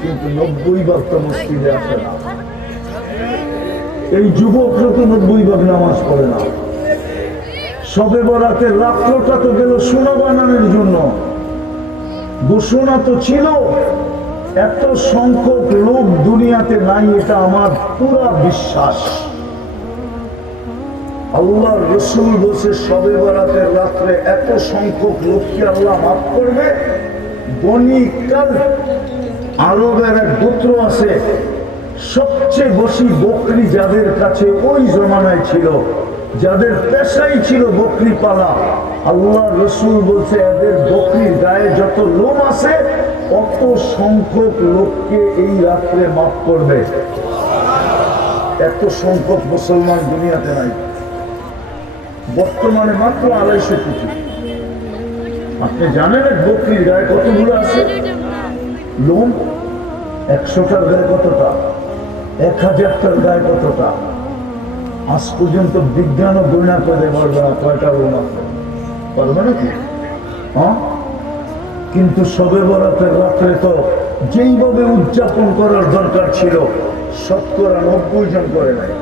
কিন্তু 90 ভাগ তো মসজিদে আসে না এই যুবকরা তো 90 ভাগ নামাজ পড়ে না সবে বরাতের রাত্রটা তো গেল সোনা বানানোর জন্য ঘোষণা তো ছিল এত সংখ্যক লোক দুনিয়াতে নাই এটা আমার পুরা বিশ্বাস আল্লাহর রাসূল বসে সবে বরাতের রাত্রে এত সংখ্যক লোককে আল্লাহ মাফ করবে বনি কাল আরবের এক গোত্র আছে সবচেয়ে বেশি বকরি যাদের কাছে ওই জমানায় ছিল যাদের পেশাই ছিল বকরি পালা আল্লাহ রাসূল বলছে এদের বকরির গায়ে যত লোম আছে অত সংখ্যক লোককে এই রাত্রে মাফ করবে এত সংখ্যক মুসলমান দুনিয়াতে নাই বর্তমানে মাত্র 250 কোটি আপনি জানেন এক বকরির গায়ে কতগুলো আছে লোম 100টার গায়ে কতটা 1000টার গায়ে কতটা আজ পর্যন্ত বিজ্ঞানও গণনা করে পারবে না কয়টা লোম আছে পারবে নাকি হ্যাঁ কিন্তু শবে বরাতের রাত্রে তো যেইভাবে উদযাপন করার দরকার ছিল 90 জন করে নাই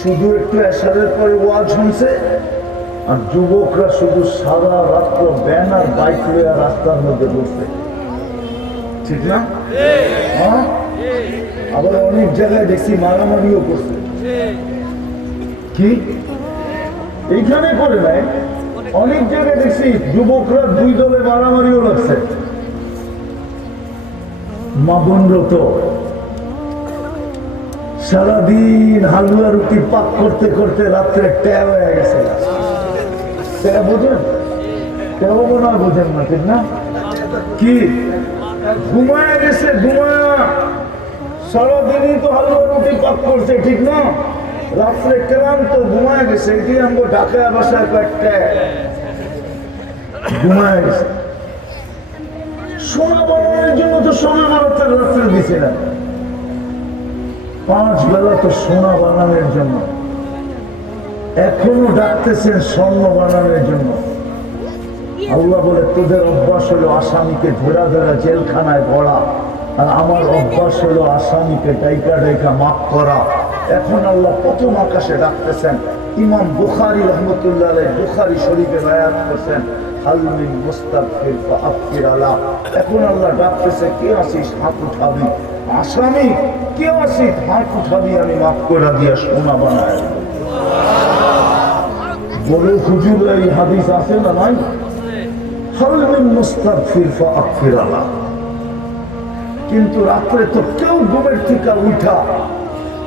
শুধু একটু এশারের পরে ওয়াজ শুনছে আর যুবকরা শুধু সারা রাত্র ব্যানার বাইক লইয়া রাস্তার মধ্যে বসে ঠিক না হ্যাঁ আবার অনেক জায়গায় দেখছি মারামারিও করছে কি এইখানে করে নাই অনেক জায়গায় দেখছি যুবকরা দুই দলে মারামারিও লাগছে মা বোনরা তো সারাদিন হালুয়া রুটি পাক করতে করতে রাত্রে ট্যাব হয়ে গেছে ট্যাব বোঝেন ট্যাব মনে বোঝেন না ঠিক না কি ঘুমায় গেছে ঘুমায়া সারাদিনই তো হালুয়া রুটি পাক করছে ঠিক না রাত্রে ক্লান্ত ঘুমায় গেছে এটি আমরা ঢাকা বাসায় কয়েকটা ঘুমায় গেছে সোনা বানানোর জন্য তো সোনা মারাতের রাত্রে দিয়েছিলেন 5 বেলা তো সোনা বানানোর জন্য এখনো ডাকতেছেন স্বর্ণ বানানোর জন্য আল্লাহ বলে তোদের অভ্যাস হলো আসামিকে ধরা ধরা জেলখানায় পড়া আর আমার অভ্যাস হলো আসামিকে ডাইকা ডাইকা মাফ করা এখন আল্লাহ প্রথম আকাশে ডাকতেছেন ইমাম বুখারী রহমতুল্লাহ আলাইহি বুখারী শরীফে বায়াত করেছেন হাল মিন মুস্তাগফির ফাআফির আলা এখন আল্লাহ ডাকতেছে কে আছিস হাত উঠাবি আসামি কে আছিস হাত উঠাবি আমি মাফ করে দিয়া সোনা বানায় বলে হুজুর এই হাদিস আছে না নাই হাল মিন মুস্তাগফির ফাআফির আলা কিন্তু রাত্রে তো কেউ ঘুমের থেকে উঠা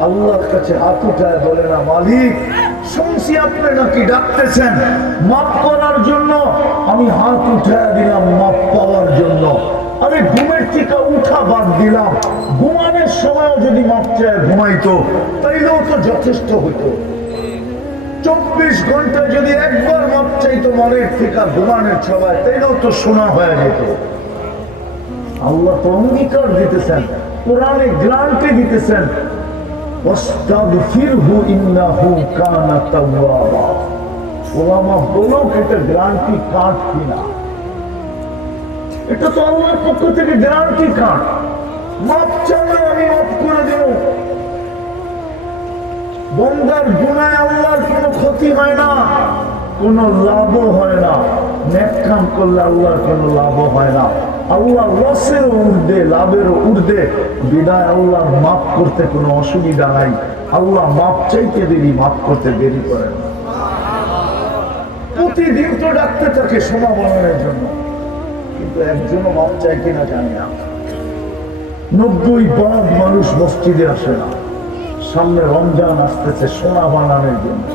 আল্লাহর কাছে হাত উঠায় বলে না মালিক শুনছি আপনি নাকি ডাকতেছেন মাফ করার জন্য আমি হাত উঠায় দিলাম মাফ পাওয়ার জন্য আমি ঘুমের থেকে উঠা বাদ দিলাম ঘুমানোর সময় যদি মাফ চায় ঘুমাইতো তাইলেও তো যথেষ্ট হইতো 24 ঘন্টায় যদি একবার মাফ চাইতো মনের থেকে ঘুমানোর সময় তাইলেও তো শোনা হয়ে যেত আল্লাহ তো অঙ্গীকার দিতেছেন কোরআনে গ্যারান্টি দিতেছেন ওয়াস্তাগফিরহু ইন্নাহু কানা তাওয়াবা ওলামা বলো এটা গ্যারান্টি কার্ড কিনা এটা তো আল্লাহর পক্ষ থেকে গ্যারান্টি কার্ড মাফ চাইলে আমি মাফ করে দেব বান্দার গুনাহে আল্লাহর কোনো ক্ষতি হয় না কোনো লাভও হয় না, নেক কাম করলে আল্লাহর কোনো লাভও হয় না। আল্লাহ লসের ঊর্ধ্বে, লাভের ঊর্ধ্বে, বিদায় আল্লাহ মাফ করতে কোনো অসুবিধা নাই। আল্লাহ মাফ চাইতে দেরি, মাফ করতে দেরি করেন। প্রতিদিন তো ডাকতে থাকে সোনা বানানোর জন্য, কিন্তু একজনও মাপ চাই কিনা জানি না। 90% মানুষ মসজিদে আসে না। সামনে রমজান আসতেছে, সোনা বানানোর জন্য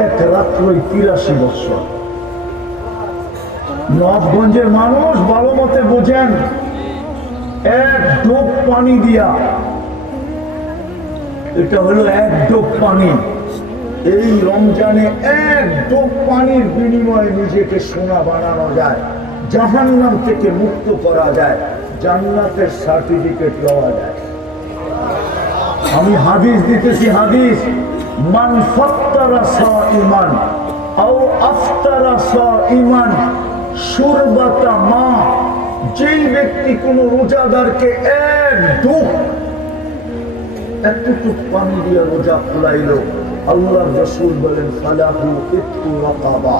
এক রাত্রই 83 বছর। নবগঞ্জের মানুষ ভালো মতে বোঝেন, এক ডোব পানি দিয়া, এটা হলো এক ডোব পানি, এই রমজানে এক ডোব পানির বিনিময়ে নিজেকে সোনা বানানো যায়, জাহান্নাম থেকে মুক্ত করা যায়, জান্নাতের সার্টিফিকেট লওয়া যায়। আমি হাদিস দিতেছি, হাদিস, মান ফাত্তারা সাইমান আও আফতারা সাইমান শুরবাতা মা, যেই ব্যক্তি কোন রোজাদারকে এক ডুব, এতটুকু পানি দিয়ে রোজা খোলাইলো, আল্লাহর রাসূল বলেন ফালাহু ইতকু রাকাবা,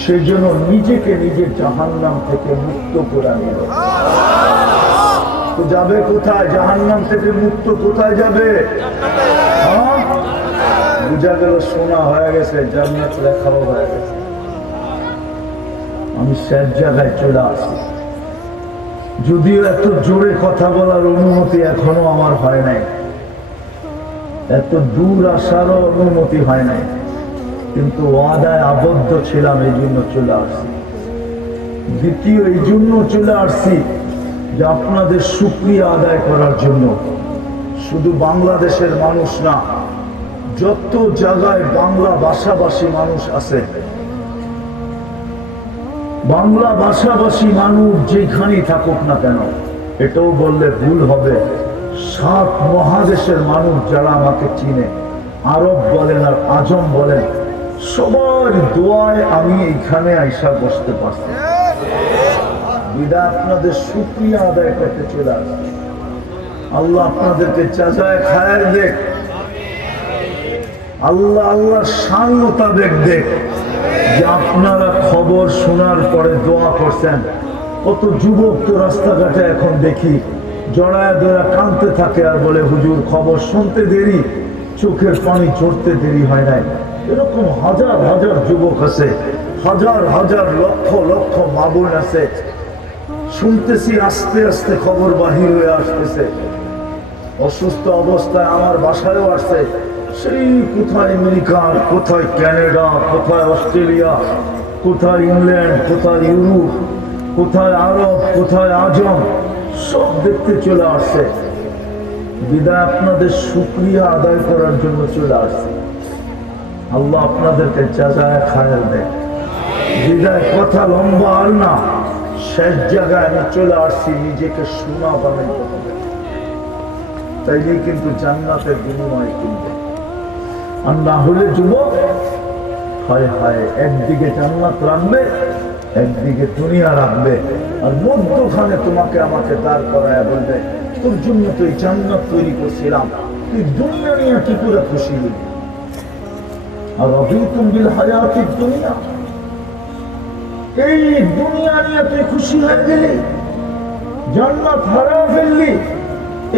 সেজন্য নিজেকে নিজে জাহান্নাম থেকে মুক্ত করে নিল। তো যাবে কোথায়? জাহান্নাম থেকে মুক্ত কোথায় যাবে? বুঝা গেল সোনা হয়ে গেছে, জান্নাত লেখাও হয়ে গেছে। আমি শেষ জায়গায় চলে আসি, যদিও এত জোরে কথা বলার অনুমতি এখনো আমার হয় নাই, এত দূর আসারও অনুমতি হয় নাই, কিন্তু ওয়াদায় আবদ্ধ ছিলাম, এই জন্য চলে আসছি। দ্বিতীয় এই জন্য চলে আসছি যে আপনাদের শুকরিয়া আদায় করার জন্য। শুধু বাংলাদেশের মানুষ না, যত জায়গায় বাংলা ভাষাভাষী মানুষ আছে, বাংলা ভাষাভাষী মানুষ যেখানেই থাকুক না কেন, এটাও বললে ভুল হবে, 7 মহাদেশের মানুষ যারা আমাকে চিনে, আরব বলেন আর আজম বলেন, সবার দোয়ায় আমি এইখানে আইসা বসতে পারছি। বিদায় আপনাদের শুকরিয়া আদায় করতে চলে আসছি। আল্লাহ আপনাদেরকে চাচায় খায়ের দেখ, আল্লাহ আল্লাহ শান মোতাবেক দেখ, যে আপনারা খবর শোনার পরে দোয়া করছেন। কত যুবক তো রাস্তাঘাটে এখন দেখি জড়ায় ধরা কাঁদতে থাকে আর বলে হুজুর খবর শুনতে দেরি, চোখের পানি ঝরতে দেরি হয় নাই। এরকম হাজার হাজার যুবক আছে, হাজার হাজার লক্ষ লক্ষ মা বোন আছে, শুনতেছি আস্তে আস্তে খবর বাহির হয়ে আসতেছে। অসুস্থ অবস্থায় আমার বাসায়ও আসছে, সেই কোথায় আমেরিকা, কোথায় কানাডা, কোথায় অস্ট্রেলিয়া, কোথায় ইংল্যান্ড, কোথায় ইউরোপ, কোথায় আরব, কোথায় আজম, সব দেখতে চলে আসছে। বিদায় আপনাদের শুকরিয়া আদায় করার জন্য চলে আসছে। আল্লাহ আপনাদেরকে জাযায়ে খায়ের দেয়। বিদায় কথা লম্বা আর না, শেষ জায়গায় আমি চলে আসছি, নিজেকে সোনা বানাইতে হবে, তাইলেই কিন্তু জান্নাতের বিনিময় কিনবে। আর না হলে যুবক হায় হায়, একদিকে জান্নাত রাখবে, একদিকে দুনিয়া রাখবে, আর মধ্যখানে তোমাকে আমাকে দাঁড় করায় বলবে তোর জন্য তো এই জান্নাত তৈরি করছিলাম, তুই দুনিয়া নিয়ে কি করে খুশি হলি? আর রাদিতুম বিল হায়াতিদ দুনিয়া, এই দুনিয়া নিয়ে তুই খুশি হয়ে গেলি, জান্নাত হারিয়ে ফেললি।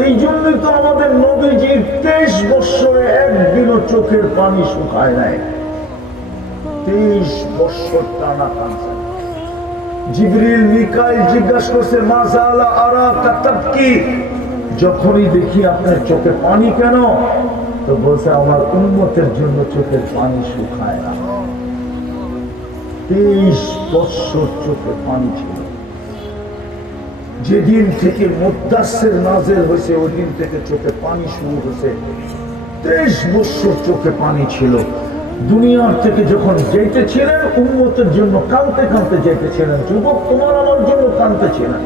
এই জন্যই তো আমাদের নবীজির 23 বৎসরে একদিনও চোখের পানি শুকায় নাই, 23 বৎসর টানা কাঁদছে। জিবরিল মিকাইল জিজ্ঞাসা করছে মা যালা আরাকা তাবকি, যখনই দেখি আপনার চোখে পানি কেন, তো বলছে আমার উম্মতের জন্য চোখের পানি শুকায় না। 23 বৎসর চোখে পানি ছিল। যেদিন থেকে মুদ্দাসসির নাযিল হয়েছে ওই দিন থেকে চোখে পানি শুরু হয়েছে। 23 বৎসর চোখে পানি ছিল। দুনিয়ার থেকে যখন যেতেছিলেন উম্মতের জন্য কাঁদতে কাঁদতে যেতেছিলেন। যুবক তোমার আমার জন্য কাঁদতেছিলেন।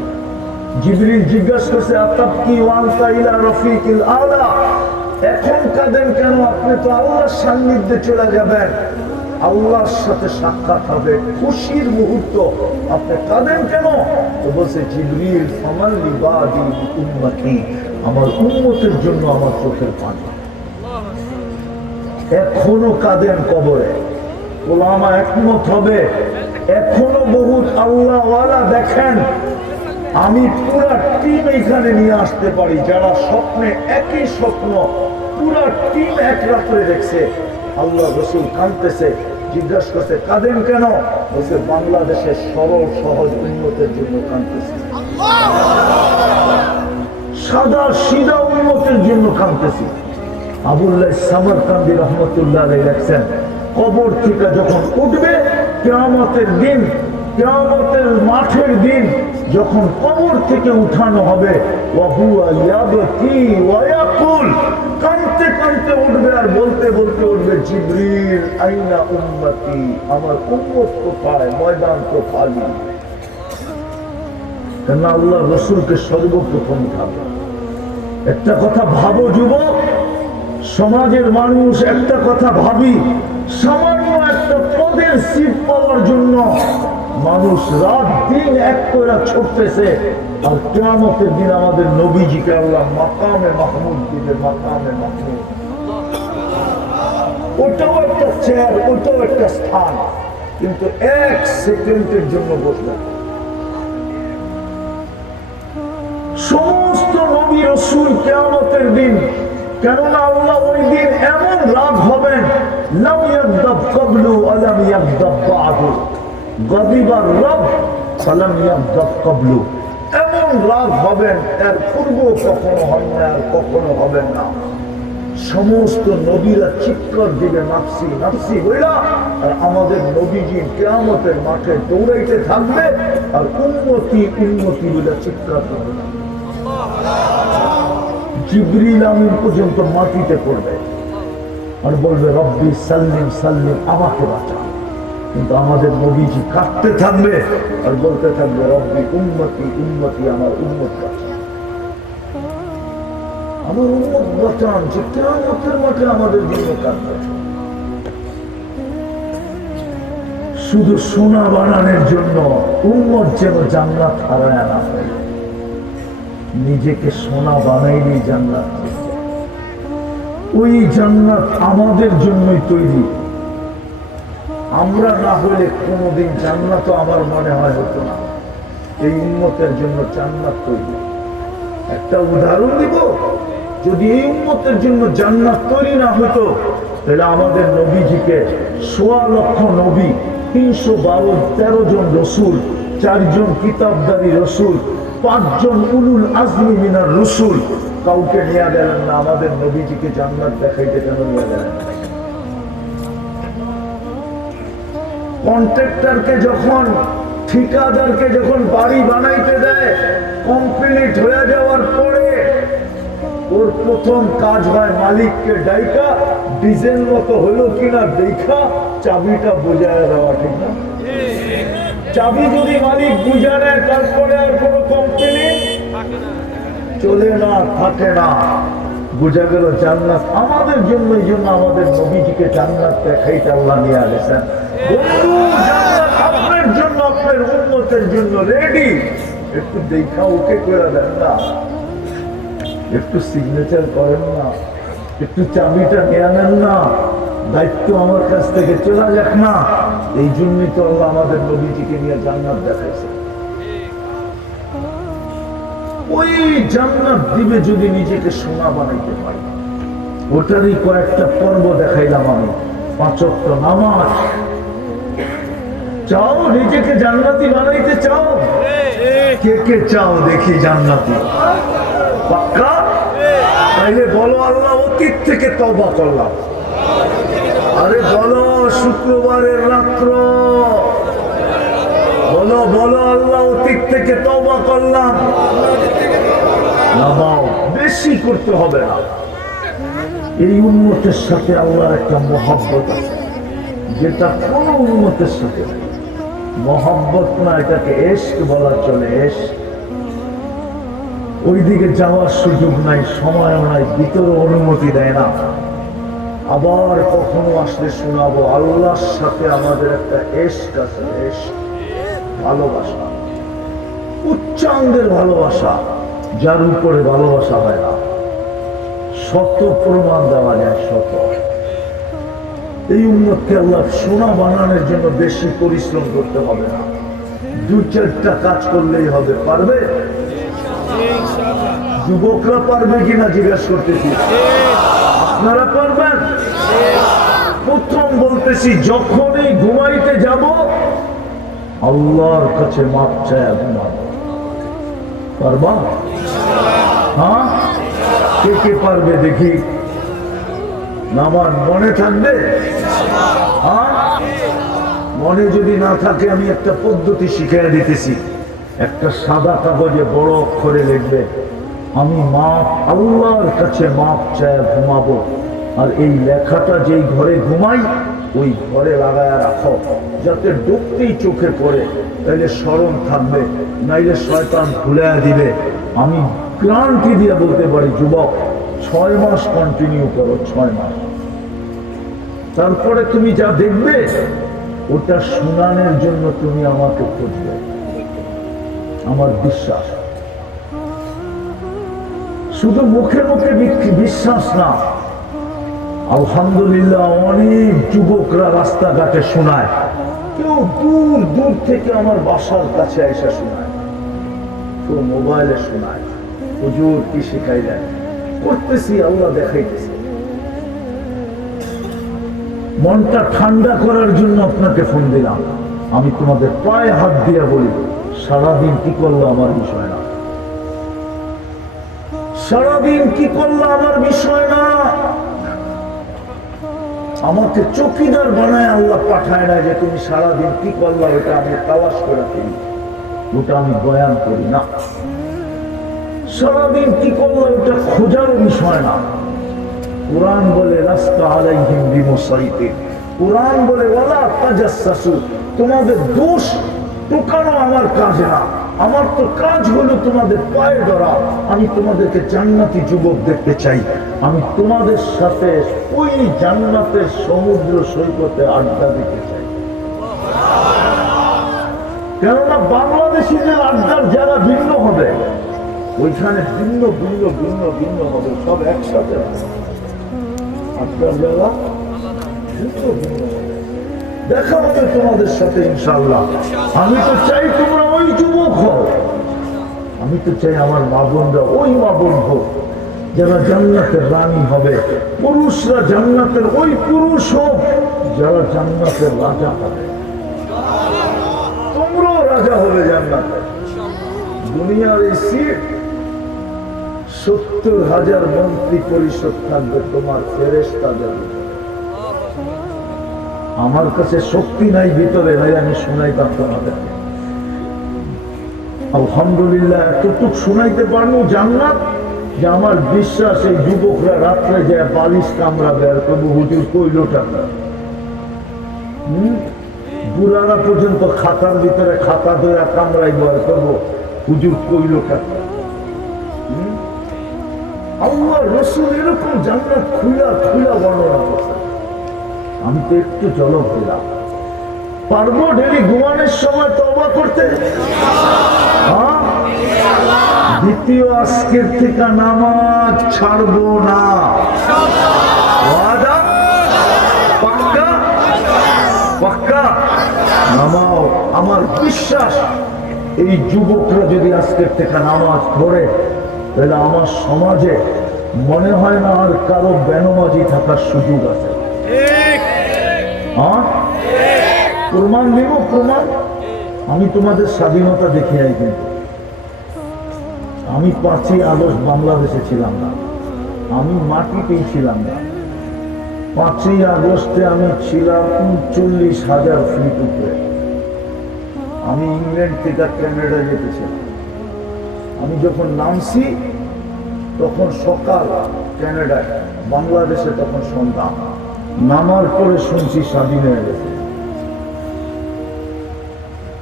জিবরিল জিজ্ঞাসা করছে আতাবকি ওয়া আনতা ইলা রাফিকিল আলা, এখন কাঁদেন কেন? আপনি তো আল্লাহর সান্নিধ্যে চলে যাবেন, আল্লাহর সাথে সাক্ষাৎ হবে, খুশির মুহূর্ত, আপনি কাঁদেন কেন? তো বলছে জিবরিল ফামাল লিবাদি উম্মতি, আমার উম্মতের জন্য আমার চোখের পানি। এখনো কাঁদেন কবরে, ওলামা একমত হবে। এখনো বহুত আল্লাহওয়ালা দেখেন, আমি পুরা টিম এখানে নিয়ে আসতে পারি, যারা স্বপ্নে একই স্বপ্ন পুরা টিম এক রাত্রে দেখছে। আল্লাহ রসুল কাঁদতেছে, জিজ্ঞাসা করছে কাঁদেন কেন? বলছে বাংলাদেশের সরল সহজ উন্নতের জন্য কাঁদতেছে, সাদা সিধা উন্নতের জন্য কাঁদতেছি। আবুল্লাহ সামরকান্দি রহমতুল্লাহ আলাইহি লেখছেন, কবর থেকে যখন উঠবে কিয়ামতের দিন, কিয়ামতের মাঠের দিন যখন কবর থেকে উঠানো হবে, ওয়াহুয়া ইয়াবকি ওয়া ইয়াকুল, কাঁদতে কাঁদতে উঠবে আর বলতে বলতে উঠবে, জিবরিল আইনা উম্মতি, আমার উম্মত কোথায়, ময়দান তো খালি। কেন? আল্লাহ রসুলকে সর্বপ্রথম উঠাবে। একটা কথা ভাবো যুবক, সমাজের মানুষ একটা কথা ভাবি, সামান্য একটা পদের সিট পাওয়ার জন্য মানুষ রাত দিন এক করে ছুটতেছে। আর কিয়ামতের দিন আমাদের নবীজিকে আল্লাহ মাকামে মাহমুদ দিবে, মাকামে মাহমুদ। ওটাও একটা চেয়ার, ওটাও একটা স্থান, কিন্তু এক সেকেন্ডের জন্য বসবে। সমস্ত নবী রাসূল কিয়ামতের দিন, কেননা আল্লাহ ওই দিন এমন রাগ হবেন, লাম ইয়াগদাব ক্বাবলু ওয়া লাম ইয়াগদাব বা'দু, গাদিবার রব ফালাম ইয়াগদাব ক্বাবলু। এমন রাগ হবেন, এর পূর্ব কখনো হয় না, আর কখনো হবেন না। সমস্ত নবীরা চিৎকার দিবে নাফসি নাফসি বইলা, আর আমাদের নবীজি কিয়ামতের মাঠে দৌড়াইতে থাকবে আর উম্মতি উম্মতি বলে চিৎকার করবে। জিবরিল আমিন পর্যন্ত মাটিতে পড়বে আর বলবে রব্বি সাল্লিম সাল্লিম, আমাকে বাঁচা। কিন্তু আমাদের নবীজি কাঁদতে থাকবে আর বলতে থাকবে রব্বি উম্মতি উম্মতি, আমার উম্মত বাঁচা, আমার উম্মত বাঁচান। যে কিয়ামতের মাঠে আমাদের জন্য কাঁদবে। শুধু সোনা বানানোর জন্য উম্মত যেন জান্নাত হারায় না হয়। নিজেকে সোনা বানাইলেই জান্নাত, ওই জান্নাত আমাদের জন্যই তৈরি। আমরা না হলে কোনোদিন জান্নাত আমার মনে হয় হতো না। এই উম্মতের জন্য জান্নাত তৈরি। একটা উদাহরণ দিব, যদি এই উম্মতের জন্য জান্নাত তৈরি না হতো, তাহলে আমাদের নবীজিকে ১৬ লক্ষ নবী, ৩১২-১৩ জন রসুল, ৪ জন কিতাবদারী রসুল, ৫ জন উলুল আজমি মিনার রসুল, কাউকে নিয়ে গেলেন না। আমাদের নবীজিকে জান্নাত দেখাইতে কেন নিয়ে গেলেন? কন্ট্রাক্টরকে যখন, ঠিকাদারকে যখন বাড়ি বানাইতে দেয়, কমপ্লিট হয়ে যাওয়ার পরে ওর প্রথম কাজ হয় মালিককে ডাইকা ডিজাইন মতো হলো কিনা দেখা চাবিটা বুঝায় দেওয়া, ঠিক না? চাবি যদি মালিক বুঝা নেয়, তারপরে আর কোনো কোম্পানি চলে না, থাকে না। বুঝা গেল জান্নাত আমাদের জন্য। এই জন্য আমাদের নবীজিকে জান্নাত দেখাইতে আল্লাহ নিয়ে গেছেন। বন্ধু, জান্নাত আপনার জন্য, আপনার উম্মতের জন্য রেডি। একটু দেখা ওকে করে দেন না, একটু সিগনেচার করেন না, একটু চাবিটা নিয়ে নেন না, দায়িত্ব আমার কাছ থেকে চলে যাক না। এই জন্যই তো আল্লাহ আমাদের নবীজিকে নিয়ে জান্নাত দেখাইছে। ওই জান্নাত দিবে যদি নিজেকে সোনা বানাইতে পারি। ওটারই কয়েকটা পর্ব দেখাইলাম আমি। ৫ ওয়াক্ত নামাজ। চাও নিজেকে জান্নাতি বানাইতে চাও? কে কে চাও দেখি জান্নাতি? পাক্কা? তাইলে বলো আল্লাহ অতীত থেকে তওবা করলাম। আরে বলো শুক্রবারের রাত্র, বলো বলো আল্লাহ অতীত থেকে তওবা করলাম। নামাও, বেশি করতে হবে না। এই উম্মতের সাথে আল্লাহর একটা মহব্বত আছে, যেটা কোন উম্মতের সাথে নেই। মহব্বত না, এটাকে এশক বলা চলে। এশক। ওইদিকে যাওয়ার সুযোগ নাই, সময়ও নাই, ভিতরে অনুমতি দেয় না। আবার কখনো আসলে শোনাবো, আল্লাহর সাথে আমাদের একটা এশক আছে। এশক, ভালোবাসা, উচ্চাঙ্গের ভালোবাসা, যার উপরে ভালোবাসা হয় না। শত প্রমাণ দেওয়া যায়, শত। এই উম্মতকে আল্লাহ সোনা বানানোর জন্য বেশি পরিশ্রম করতে হবে না, 2-4টা কাজ করলেই হবে। পারবে? যুবকরা পারবে কিনা জিজ্ঞাসা করতেছি, আপনারা পারবেন? প্রথম বলতেছি, যখনই ঘুমাইতে যাব আল্লাহর কাছে মাপ চায় ঘুমাবো। পারবা? হ্যাঁ, কে কে পারবে দেখি? নামাজ মনে থাকবে? হ্যাঁ, মনে যদি না থাকে আমি একটা পদ্ধতি শিখিয়ে দিতেছি। একটা সাদা কাগজে বড় অক্ষরে লিখবে, আমি মাপ আল্লাহর কাছে মাপ চায় ঘুমাবো। আর এই লেখাটা যেই ঘরে ঘুমাই ওই ঘরে লাগায় রাখো, যাতে ডুবতেই চোখে পড়ে, তাইলে স্মরণ থাকবে, নাইলে শয়তান ভুলে দিবে। আমি গ্যারান্টি দিয়ে বলতে পারি যুবক, 6 মাস কন্টিনিউ করো, 6 মাস। তারপরে তুমি যা দেখবে ওটা শুনানোর জন্য তুমি আমাকে খুঁজবে, আমার বিশ্বাস। শুধু মুখে মুখে বিশ্বাস না, আলহামদুলিল্লাহ অনেক যুবকরা রাস্তাঘাটে শোনায়, কেউ দূর দূর থেকে আমার বাসার কাছে এসে শোনায়, কেউ মোবাইলে শোনায়, হুজুর কি শিখাইলেন? করতেছি, আল্লাহ দেখাইতেছে। মনটা ঠান্ডা করার জন্য আপনাকে ফোন দিলাম। আমি তোমাদের পায়ে হাত দিয়ে বলি, সারাদিন কি করলো আমার বিষয় না, সারাদিন কি করলো আমার বিষয় না। আমাকে চৌকিদার বানায় আল্লাহ পাঠায় না যে তুমি সারাদিন কি করলো ওটা আমি তালাশ করে ফেলি, ওটা আমি বয়ান করি না। সারাদিন কি করলো ওটা খোঁজার বিষয় না। কুরআন বলে রাস্তা আলাইহিম বিমুসাইতির, কুরআন বলে ওয়ালা তাজাসসু, তোমাদের দোষ টুকানো আমার কাজ না, আমার তো কাজ হলো তোমাদের পায়ে ধরা। আমি তোমাদেরকে জান্নাতি যুবক দেখতে চাই, আমি তোমাদের সাথে ওই জান্নাতের সমুদ্র সৈকতে আড্ডা দিতে চাই। কেননা বাংলাদেশিদের আড্ডার যারা ভিন্ন হবে, ওইখানে ভিন্ন ভিন্ন ভিন্ন ভিন্ন হবে, সব একসাথে আড্ডার জায়গা ভিন্ন ভিন্ন হবে। দেখা হবে তোমাদের সাথে ইনশাআল্লাহ। আমি তো চাই তোমরা ওই যুবক হও, আমি তো চাই আমার মা বোনরা ওই মা বোন হোক যারা জান্নাতের রানী হবে, পুরুষরা জান্নাতের ওই পুরুষ হোক যারা জান্নাতের রাজা হবে। তোমরাও রাজা হবে জান্নাতে। দুনিয়ার এই সিট 70,000 মন্ত্রী পরিষদ থাকবে তোমার ফেরেশতাদের। আমার কাছে শক্তি নাই ভিতরে, নাই আমি শুনাইতাম তোমাদেরকে। আলহামদুলিল্লাহ এতটুক শুনাইতে পারবো জান্নাত, যে আমার বিশ্বাস এই যুবকরা রাত্রে যায় বালিশ কামড়া বের করবো, হুজুর কইলো টাকা। বুড়ারা পর্যন্ত খাতার ভিতরে খাতা ধরে কামড়াই বের করবো, হুজুর কইলো টাকা। আল্লাহ রসুল এরকম জান্নাত খুলা খুলা বর্ণনা করছে। আমি তো একটু ঝলক দিলাম। পারবো ডেলি ঘুমানোর সময় তওবা করতে? দ্বিতীয় আজকের থেকে নামাজ ছাড়বো না, ওয়াদা? পাক্কা? পাক্কা? নামাও। আমার বিশ্বাস এই যুবকরা যদি আজকের থেকে নামাজ পড়ে, তাহলে আমার সমাজে মনে হয় না আর কারো বেনমাজি থাকার সুযোগ আছে। প্রমাণ দেব, প্রমাণ। আমি তোমাদের স্বাধীনতা দেখি নাই, কিন্তু আমি 5ই আগস্ট বাংলাদেশে ছিলাম না, আমি মাটিতেই ছিলাম না। 5ই আগস্টে আমি ছিলাম 39,000 ফিট উপরে। আমি ইংল্যান্ড থেকে কানাডা যেতেছিলাম। আমি যখন নামছি তখন সকাল কানাডায়, বাংলাদেশে তখন সন্ধ্যা। নামার পরে শুনছি স্বাধীন হয়ে গেছে।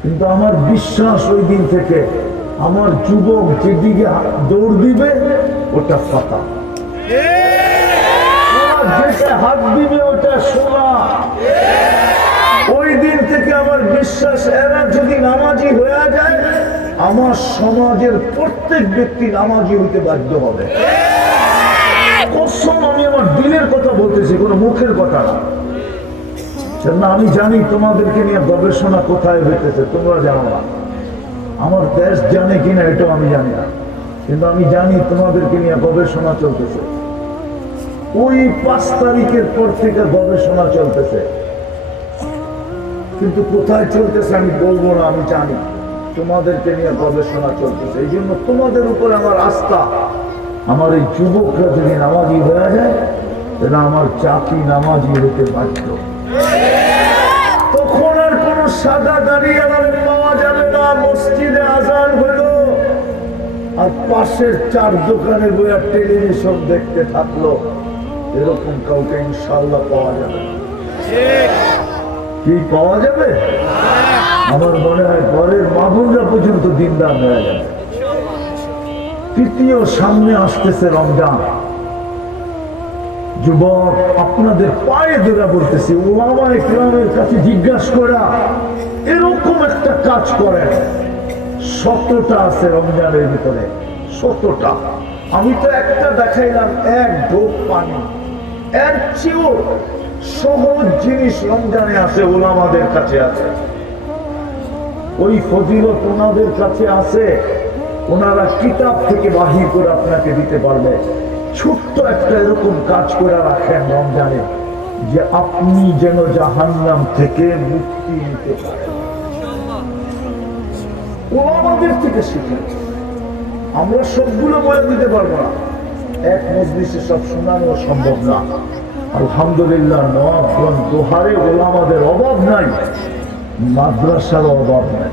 কিন্তু আমার বিশ্বাস ওই দিন থেকে আমার যুবক যেদিকে দৌড় দিবে ওটা ফাতা, যেটা হাত দিবে ওটা সোনা। ওই দিন থেকে আমার বিশ্বাস, এরা যদি নামাজি হয়ে যায় আমার সমাজের প্রত্যেক ব্যক্তি নামাজি হইতে বাধ্য হবে। কসম, আমি আমার দিলের কথা বলতেছি, কোনো মুখের কথা না। কেননা আমি জানি তোমাদেরকে নিয়ে গবেষণা কোথায় হইতেছে, তোমরা জানো না। আমার দেশ জানে কিনা এটাও আমি জানি না, কিন্তু আমি জানি তোমাদেরকে নিয়ে গবেষণা চলতেছে। ওই 5 তারিখের পর থেকে গবেষণা চলতেছে, কিন্তু কোথায় চলতেছে আমি বলবো না। আমি জানি তোমাদেরকে নিয়ে গবেষণা চলতেছে। এই জন্য তোমাদের উপরে আমার আস্থা। আমার এই যুবকরা যদি নামাজি হয়ে যায়, তাহলে আমার জাতি নামাজি হতে বাধ্য। তখন আর কোন সাদা দাঁড়িয়ে পাওয়া যাবে না। মসজিদে আজান হলো আর পাশের 4 দোকানে বইয়া টেলিভিশন দেখতে থাকলো, এরকম কাউকে ইনশাআল্লাহ পাওয়া যাবে না। কি পাওয়া যাবে? আমার মনে হয় ঘরের মাগুনরা পর্যন্ত দিনদার হয়ে যাবে। তৃতীয় সামনে আসতেছে রমজান। যুবক, আপনাদের পায়ে ধরে বলতেছি, ওলামা ইকরামের কাছে জিজ্ঞাসা করা, এরকম একটা কাজ করেন। 100টা আছে রমজানের ভিতরে, 100টা। আমি তো একটা দেখাইলাম, 1 ঢোক পানি। এর চেয়েও সহজ জিনিস রমজানে আছে, ওলামাদের কাছে আছে। ওই ফজিলত ওনাদের কাছে আছে, ওনারা কিতাব থেকে বাহির করে আপনাকে দিতে পারবে। ছোট্ট একটা এরকম কাজ করে রাখেন রমজানে, যে আপনি যেন জাহান্নাম থেকে মুক্তি নিতে পারেন। ওলামাদের থেকে শিখেন। আমরা সবগুলো বলে দিতে পারবো না, এক মজলিসে সব শোনানো সম্ভব না। আলহামদুলিল্লাহ, নওয়াবগঞ্জ দোহারে ওলামাদের অভাব নাই, মাদ্রাসার অভাব নাই।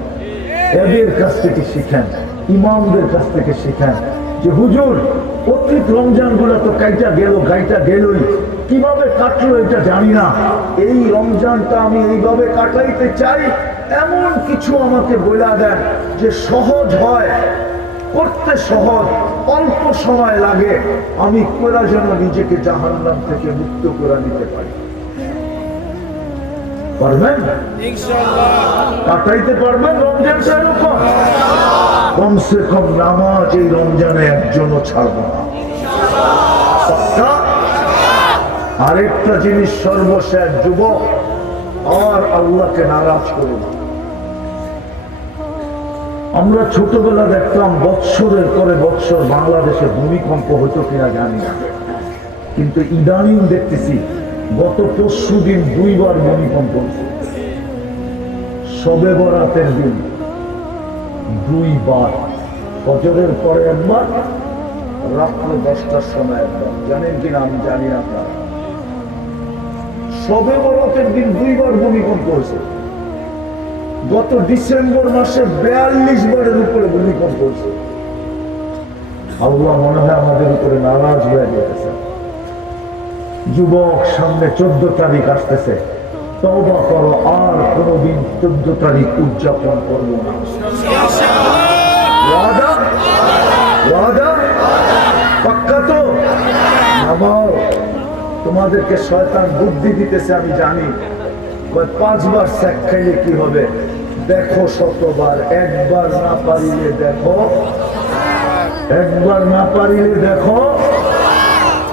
এদের কাছ থেকে শিখেন, ইমামদের কাছ থেকে শিখেন যে হুজুর অতীত রমজান গুলো তো গাইটা গেলই, কিভাবে কাটলো এটা জানি না, এই রমজানটা আমি এইভাবে কাটাইতে চাই, এমন কিছু আমাকে বলে দেন যে সহজ হয়, করতে সহজ, অল্প সময় লাগে, আমি কোরা যেন নিজেকে জাহান্নাম থেকে মুক্ত করে নিতে পারি। পারবেন? কাটাইতে পারবেন রমজানটা এরকম? কমসে কম নামাজ এই রমজানে একজনও ছাড়ব না। আরেকটা জিনিস সর্বশেষ, যুবক, আর আল্লাহকে নারাজ করুন। আমরা ছোটবেলা দেখতাম বৎসরের পরে বৎসর বাংলাদেশে ভূমিকম্প হতো কিনা জানি না, কিন্তু ইদানিং দেখতেছি গত পরশুদিন 2 বার ভূমিকম্প হচ্ছে। শবে বরাতের দিন 2 বার, ফজরের পরে একবার, রাত্র 10টার সময় একবার। জানেন কিনা আমি জানি না আপনারা, শবে বরাতের দিন 2 বার ভূমিকম্প হয়েছে। গত ডিসেম্বর মাসে 42 বারের উপরে ভূমিকম্প হয়েছে। আল্লাহ মনে হয় আমাদের উপরে নারাজ হয়ে যেতেছে। যুবক, সামনে 14 তারিখ আসতেছে, তওবা করো, আর কোনদিন 14 তারিখ উদযাপন করবো না। ওয়াদা? ওয়াদা? পাক্কা তো? নামাও। তোমাদেরকে শয়তান বুদ্ধি দিতেছে আমি জানি, 5 বার স্যাক খাইলে কি হবে? দেখো 100বার, একবার না পারিলে দেখো, একবার না পারিলে দেখো।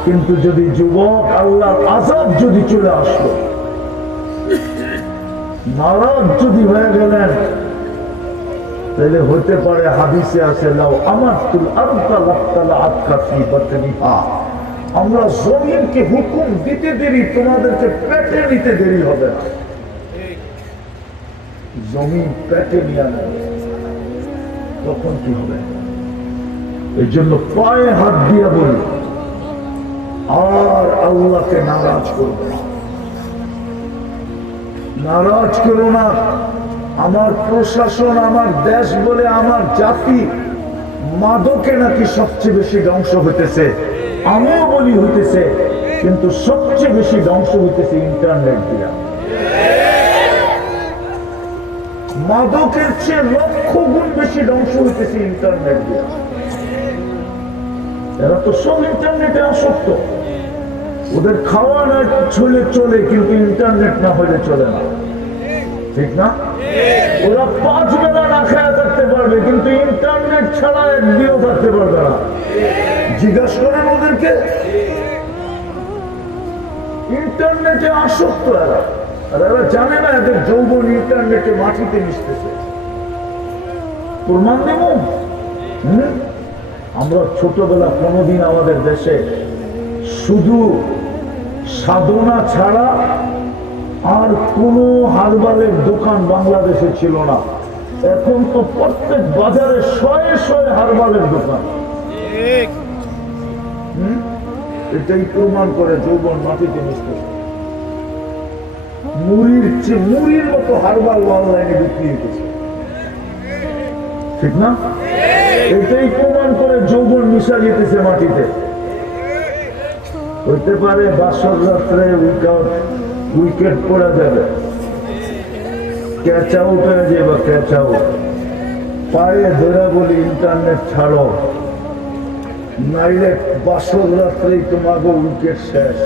কিন্তু যদি যুবক আল্লাহর আযাব যদি চলে আসলো, নারাজ যদি হয়ে গেলেন, তাহলে হতে পারে হাদিসে আছে, লাউ আমাতুল আরদা লাফতালাআতকা ফি বাতনিহা, আমরা জমিনকে হুকুম দিতে দেরি, তোমাদেরকে পেটে নিতে দেরি হবে না। জমিন পেটে নিয়ে নেবে, তখন কি হবে? এই জন্য পায়ে হাত দিয়া বলি, আর আল্লাহকে নারাজ করবে না, নারাজ করো না। আমার প্রশাসন, আমার দেশ বলে আমার জাতি মাদকে নাকি সবচেয়ে বেশি ধ্বংস হইতেছে, আমিও বলি হইতেছে, কিন্তু সবচেয়ে বেশি ধ্বংস হইতেছে ইন্টারনেট দিয়া। মাদকের চেয়ে 1,00,000 গুণ বেশি ধ্বংস হইতেছে ইন্টারনেট দিয়া। এরা তো সব ইন্টারনেটে আসক্ত, ওদের খাওয়া না চলে, কিন্তু ইন্টারনেট না হলে চলে না, ঠিক না? ওরা 5 বেলা না খায়া থাকতে পারবে, কিন্তু ইন্টারনেট ছাড়া একদিনও থাকতে পারবে না। জিজ্ঞাসা করেন ওদেরকে, ইন্টারনেটে আসক্ত এরা। আর এরা জানে না এদের যৌবন ইন্টারনেটে মাটিতে মিশতেছে। প্রমাণ দেব। আমরা ছোটবেলা কোনোদিন আমাদের দেশে শুধু সাধনা ছাড়া আর কোনো হারবালের দোকান বাংলাদেশে ছিল না। এখন তো প্রত্যেক বাজারে শয়ে শয়ে হারবালের দোকান। এটাই প্রমাণ করে যৌবন মাটিতে মিশতেছে। মুড়ির মতো হারবাল অনলাইনে বিক্রি হইতেছে, ঠিক না? এটাই প্রমাণ করে যৌবন মিশা যেতেছে মাটিতে। হইতে পারে বাসর রাত্রে উইকেট পড়া যাবে, ক্যাচ আউট হয়ে যাবে, ক্যাচ আউট পায়ে ধরে বলি ইন্টারনেট ছাড়ো, নাইলে বাসর রাত্রেই তোমাকে উইকেট শেষ,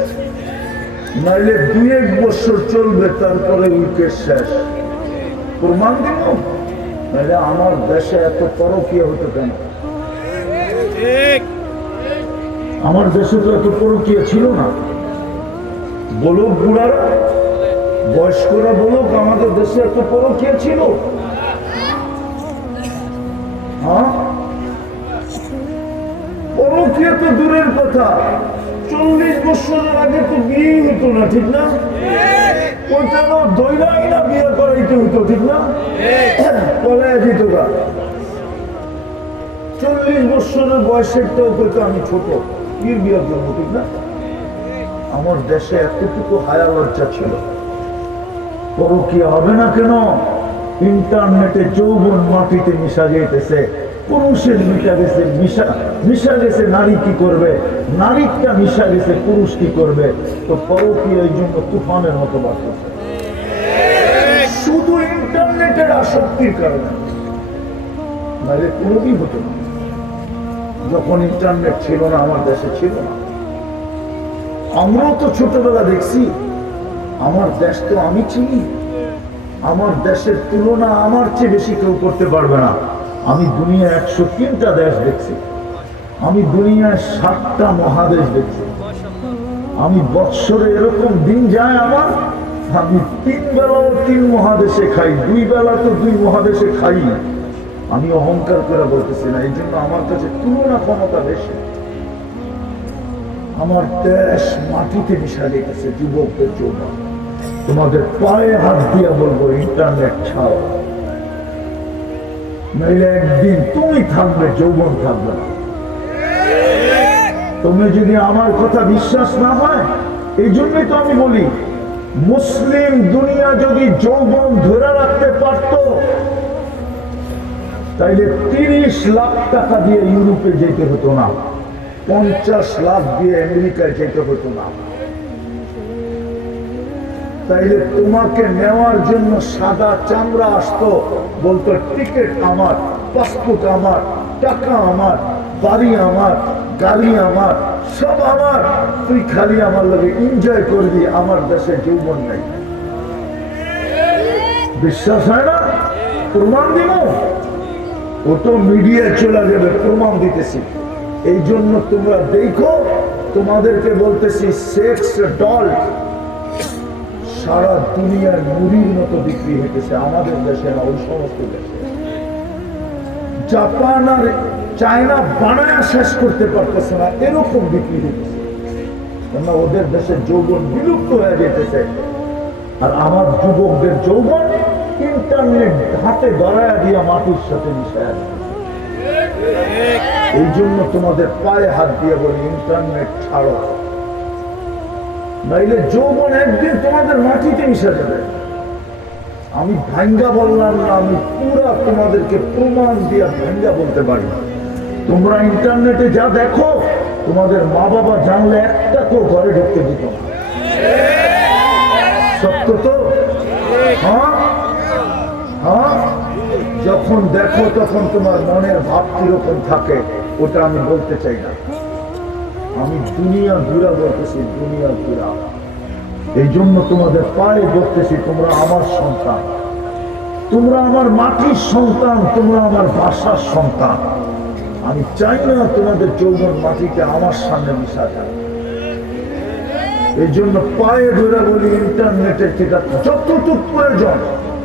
নাইলে 2-1 বছর চলবে তারপরে উইকেট শেষ। প্রমাণ দিব। নাইলে আমার দেশে এত পরকীয়া হতো কেন? আমার দেশে তো এত পরকীয়া ছিল না। বলুক বুড়ারা, বয়স্করা বলুক, আমাদের দেশে এত পরকীয়া ছিল? হ্যাঁ, পরকীয়া তো দূরের কথা, 40 বছরের আগে তো বিয়ে হতো না, ঠিক না? ওইটা দৈরাই না বিয়ে করাইতে হতো, ঠিক না? পলায় যেত গা। 40 বছরের বয়সেরটাও হয়তো আমি ছোট, কি বিয়ে করবো, ঠিক না? আমার দেশে এতটুকু হায়া লজ্জা ছিল। পরকীয়া হবে না কেন? ইন্টারনেটে যৌবন মাটিতে মিশা যেতেছে, পুরুষের মিশা গেছে নারী কি করবে, নারীটা মিশা গেছে পুরুষ কি করবে। তো পরকীয়া এই জন্য তুফানের মতো বাড়তেছে, শুধু ইন্টারনেটের আসক্তির কারণে। নাহলে কোনোদিন হতো না। যখন ইন্টারনেট ছিল না, আমার দেশে ছিল না। আমরাও তো ছোটবেলা দেখছি। আমার দেশ তো আমি চিনি। আমার দেশের তুলনা আমার চেয়ে বেশি কেউ করতে পারবে না। আমি দুনিয়া 103টা দেশ দেখছি, আমি দুনিয়ায় 7টা মহাদেশ দেখছি। আমি বৎসরে এরকম দিন যায় আমার, আমি 3 বেলাও 3 মহাদেশে খাই, 2 বেলা তো 2 মহাদেশে খাই না। আমি অহংকার করে বলতেছি না, এই জন্য আমার কাছে তুলনা ক্ষমতা বেশি। আমার দেশ মাটিতে মিশা গেছে। যুবকদের জন্য তোমাদের পায়ে হাত দিয়া বলবো, ইন্টারনেট ছাড়ো, নইলে একদিন তুমি থাকবে, যৌবন থাকবে না। তুমি যদি আমার কথা বিশ্বাস না হয়, এই জন্যই তো আমি বলি, মুসলিম দুনিয়া যদি যৌবন ধরে রাখতে পারত, তাইলে 30 লাখ টাকা দিয়ে ইউরোপে যেতে হতো না, 50 লাখ দিয়ে আমেরিকায় যেতে হতো না। তাইলে তোমাকে নেওয়ার জন্য সাদা চামড়া আসতো, বলতো টিকিট আমার, পাসপোর্ট আমার, টাকা আমার, বাড়ি আমার, গাড়ি আমার, সব আমার, তুই খালি আমার লগে এনজয় করবি। আমার দেশে যৌবন নাই। বিশ্বাস হয় না? প্রমাণ দিব। ও তো মিডিয়া চলে যাবে, প্রমাণ দিতেছি। এই জন্য তোমরা দেখো, তোমাদেরকে বলতেছি, সেক্স ডল সারা দুনিয়ার মুড়ির মতো বিক্রি হইতেছে। আমাদের দেশে না, ওই সমস্ত দেশে। জাপান আর চায়না বানায় শেষ করতে পারতেছে না, এরকম বিক্রি হইতেছে। কেননা ওদের দেশের যৌবন বিলুপ্ত হয়ে যেতেছে। আর আমার যুবকদের যৌবন ইন্টারনেট হাতে ধরায় দিয়া মাটির সাথে মিশায়। এই জন্য তোমাদের পায়ে হাত দিয়ে বলি, ইন্টারনেট ছাড়ো, নাইলে যৌবন একদিন তোমাদের মাটিতে মিশে যাবে। আমি ভাঙ্গা বললাম না, আমি পুরা তোমাদেরকে প্রমাণ দিয়ে ভাঙ্গা বলতে পারি। তোমরা ইন্টারনেটে যা দেখো, তোমাদের মা বাবা জানলে একটা কেউ ঘরে ঢুকতে দিত না। সত্য তো? হ্যাঁ হ্যাঁ। যখন দেখো তখন তোমার মনের ভাব কিরকম থাকে, ওটা আমি বলতে চাই না। আমি দুনিয়া ঘুরা বলতেছি, দুনিয়া ঘুরা। এই জন্য তোমাদের পায়ে বলতেছি, তোমরা আমার সন্তান, তোমরা আমার মাটির সন্তান, তোমরা আমার ভাষার সন্তান। আমি চাই না তোমাদের যৌবন মাটিতে আমার সামনে মিশা যায়। এই জন্য পায়ে ধরে বলি ইন্টারনেটের থেকে যতটুক প্রয়োজন,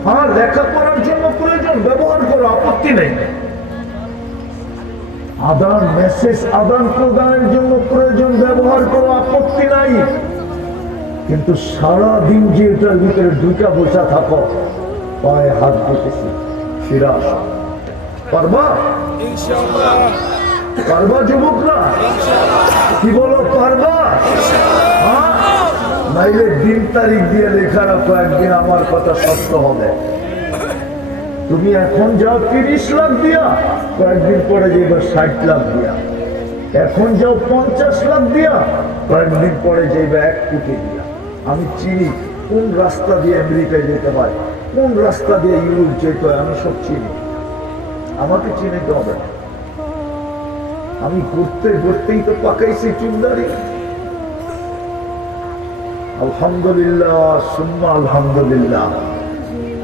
হ্যাঁ লেখাপড়ার জন্য প্রয়োজন ব্যবহার করো, আপত্তি নেই। আদান মেসেজ আদান প্রদানের জন্য প্রয়োজন ব্যবহার করো, আপত্তি নাই। কিন্তু সারা দিন যে এটার ভিতরে ঢুকা বসা থাকো, পায়ে হাত দিতেছি, ফিরে আসো। পারবা? পারবা যুবকরা? কি বলো, পারবা? হ্যাঁ, নাইলে দিন তারিখ দিয়ে লেখা রাখো, একদিন আমার কথা সত্য হবে। তুমি এখন যাও 30 লাখ দিয়া, কয়েকদিন পরে যাইবা 60 লাখ দিয়া। এখন যাও 50 লাখ দিয়া, কয়েকদিন পরে যাইবা 1 কোটি দিয়া। আমি চিনি কোন রাস্তা দিয়ে আমেরিকায় যেতে হয়, কোন রাস্তা দিয়ে ইউরোপ যেতে হয়, আমি সব চিনি। আমাকে চিনিতে হবে না। আমি ঘুরতে ঘুরতেই তো পাকাইছি চুলদারি। আলহামদুলিল্লাহ সুম্মা আলহামদুলিল্লাহ।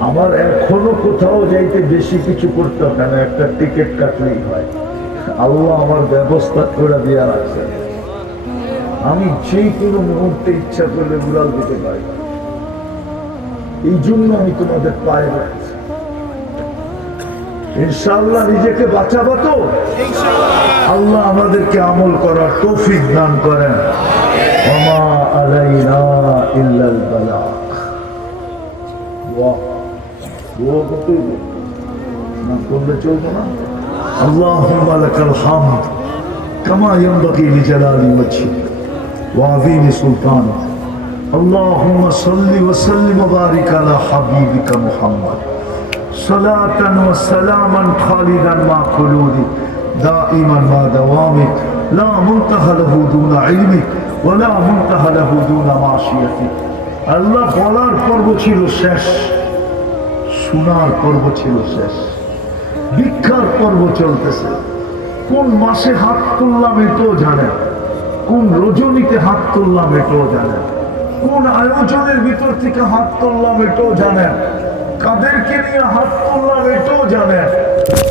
আমার এখনো কোথাও যাইতে বেশি কিছু করতে হবে না, একটা টিকিট কাটলেই হয়। আল্লাহ আমার ব্যবস্থা করে দিয়ে রাখছে। আমি যে কোনো মুহূর্তে ইচ্ছা করলে উড়াল দিতে পারি। এই জন্য আমি তোমাদের পায়ে রাখছি। ইনশাআল্লাহ নিজেকে বাঁচাবো তো, আল্লাহ আমাদেরকে আমল করার তৌফিক দান করেন। ওমা আলাইনা ইল্লাল বালাগ। দোয়া করতে না করলে চলবে না। আল্লাহুম্মা লাকাল হামদ কামা ইয়ানবাগি লিজালালি ওয়াজহিক ওয়া আযীমি সুলতানিক। আল্লাহুম্মা সাল্লি ওয়া সাল্লিম ওয়া বারিক আলা হাবিবিকা মুহাম্মদ সালাতান ওয়া সালামান খালিদান মা খুলুদি দাইমান মা দাওয়ামিক লা মুনতাহা লাহু দুনা ইলমিক ওয়া লা মুনতাহা লাহু দুনা মাশিয়াতিক। আল্লাহ বলার পর্ব ছিল শেষ, শোনার পর্ব ছিল শেষ, ভিক্ষার পর্ব চলতেছে। কোন মাসে হাত তুললাম এটাও জানেন, কোন রজনীতে হাত তুললাম এটাও জানেন, কোন আয়োজনের ভিতর থেকে হাত তুললাম এটাও জানেন, কাদেরকে নিয়ে হাত তুললাম এটাও জানেন,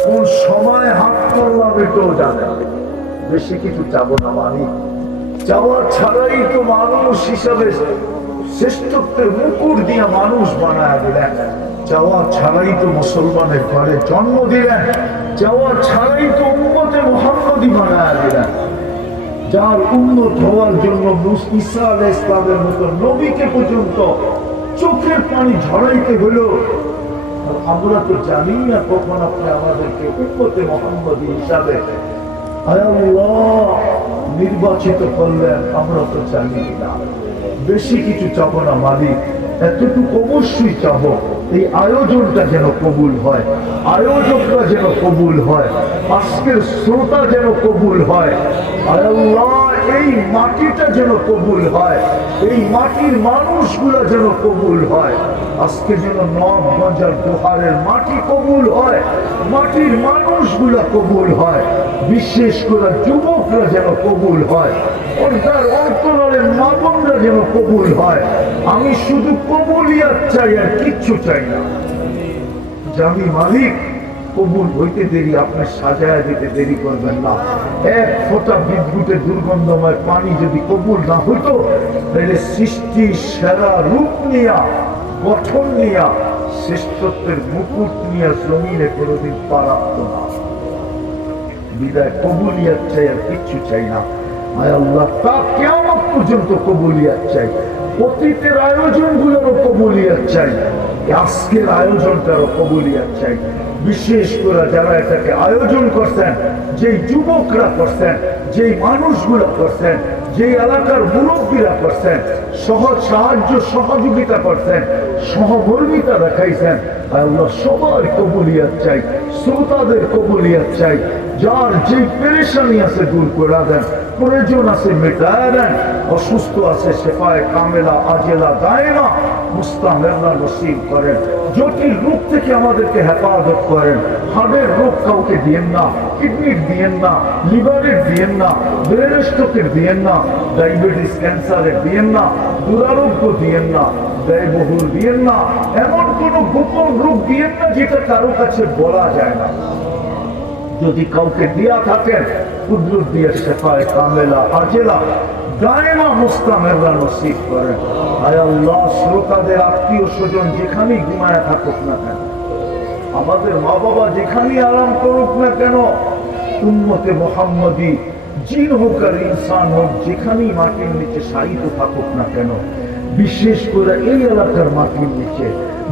কোন সময় হাত তুললাম এটাও জানেন। বেশি কিছু চাবো না। মালিক চাওয়া ছাড়াই তো মানুষ হিসাবে শ্রেষ্ঠত্বের মুকুট দিয়ে মানুষ বানায় দিলেন। চাওয়া ছাড়াই তো মুসলমানের ঘরে জন্ম দিলেন। চাওয়া ছাড়াই তো উম্মতে মুহাম্মদী বানায় দিলেন। যার উন্নত হওয়ার জন্য ঈসা আলাইহিস সালামের মতো নবীকে পর্যন্ত চোখের পানি ঝরাইতে হলো। আমরা তো জানি না কখন আপনি আমাদেরকে উম্মতে মুহাম্মদী হিসাবে আল্লাহ নির্বাচিত করলেন, আমরা তো জানি না। বেশি কিছু চাবো না মালিক, এতটুকু অবশ্যই চাবো, এই আয়োজনটা যেন কবুল হয়, আয়োজকরা যেন কবুল হয়, আজকের শ্রোতা যেন কবুল হয়। আল্লাহ এই মাটিটা যেন কবুল হয়, এই মাটির মানুষগুলা যেন কবুল হয়। আজকে যেন নবগঞ্জ আর দোহারের মাটি কবুল হয়, মাটির মানুষগুলা কবুল হয়, বিশেষ করে যুবকরা যেন কবুল হয়, পর্দার অন্তরালের মা বোনরা যেন কবুল হয়। আমি শুধু কবুলিয়াত চাই, আর কিচ্ছু চাই না। জানি মালিক কবুল হইতে দেরি, আপনি সাজায় দিতে দেরি করবেন না। এক ফোঁটা বিদ্যুতের দুর্গন্ধময় পানি যদি কবুল না হইতো, তাহলে সৃষ্টি সেরা রূপ নিয়া, গঠন নিয়া, শ্রেষ্ঠত্বের মুকুট নিয়ে জমিনে কোনোদিন পা রাখত না। বিদায় কবুলিয়াত চাই, আর কিচ্ছু চাই না। আয় আল্লাহ, তা কিয়ামত পর্যন্ত কবুলিয়াত চাই, অতীতের আয়োজনগুলোরও কবুলিয়াত চাই, আজকের আয়োজনটারও কবুলিয়াত চাই। বিশেষ করে যারা এটাকে আয়োজন করছেন, যেই যুবকরা করছেন, যেই মানুষগুলো করছেন, যেই এলাকার মুরব্বীরা করছেন, সহজ সাহায্য সহযোগিতা করছেন, সহমর্মিতা দেখাইছেন, আল্লাহ সবার কবুলিয়াত চাই, শ্রোতাদের কবুলিয়াত চাই। যার যে পেরেশানি আছে দূর করে দেন, প্রয়োজন আছে মেটায় দেন, অসুস্থ আছে শেফায়ে কামেলা আজেলা দায়মা মুস্তামেররা নসিব করেন। জটিল রোগ থেকে আমাদেরকে হেফাজত করেন। হার্টের রোগ কাউকে দিয়েন না, কিডনির দিয়েন না, লিভারের দিয়েন না, ব্রেন স্ট্রোকের দিয়েন না, ডায়াবেটিস ক্যান্সারের দিয়েন না, দুরারোগ্য দিয়েন না, ব্যয়বহুল দিয়েন না, এমন কোন গোপন রোগ দিয়েন না যেটা কারো কাছে বলা যায় না। যদি কাউকে দিয়া থাকেন কুদরত দিয়ে শেফায়ে কামেলা আজেলা দায়মা মুস্তামেররা নসিব করেন। আয় আল্লাহ, শ্রোতাদের আত্মীয় স্বজন যেখানেই ঘুমায় থাকুক না কেন, আমাদের মা বাবা যেখানেই আরাম করুক না কেন, উম্মতে মুহাম্মাদি জিন হোক আর ইনসান হোক, যেখানেই মাটির নিচে শায়িত থাকুক না কেন, বিশেষ করে এই এলাকার মাটির নিচে,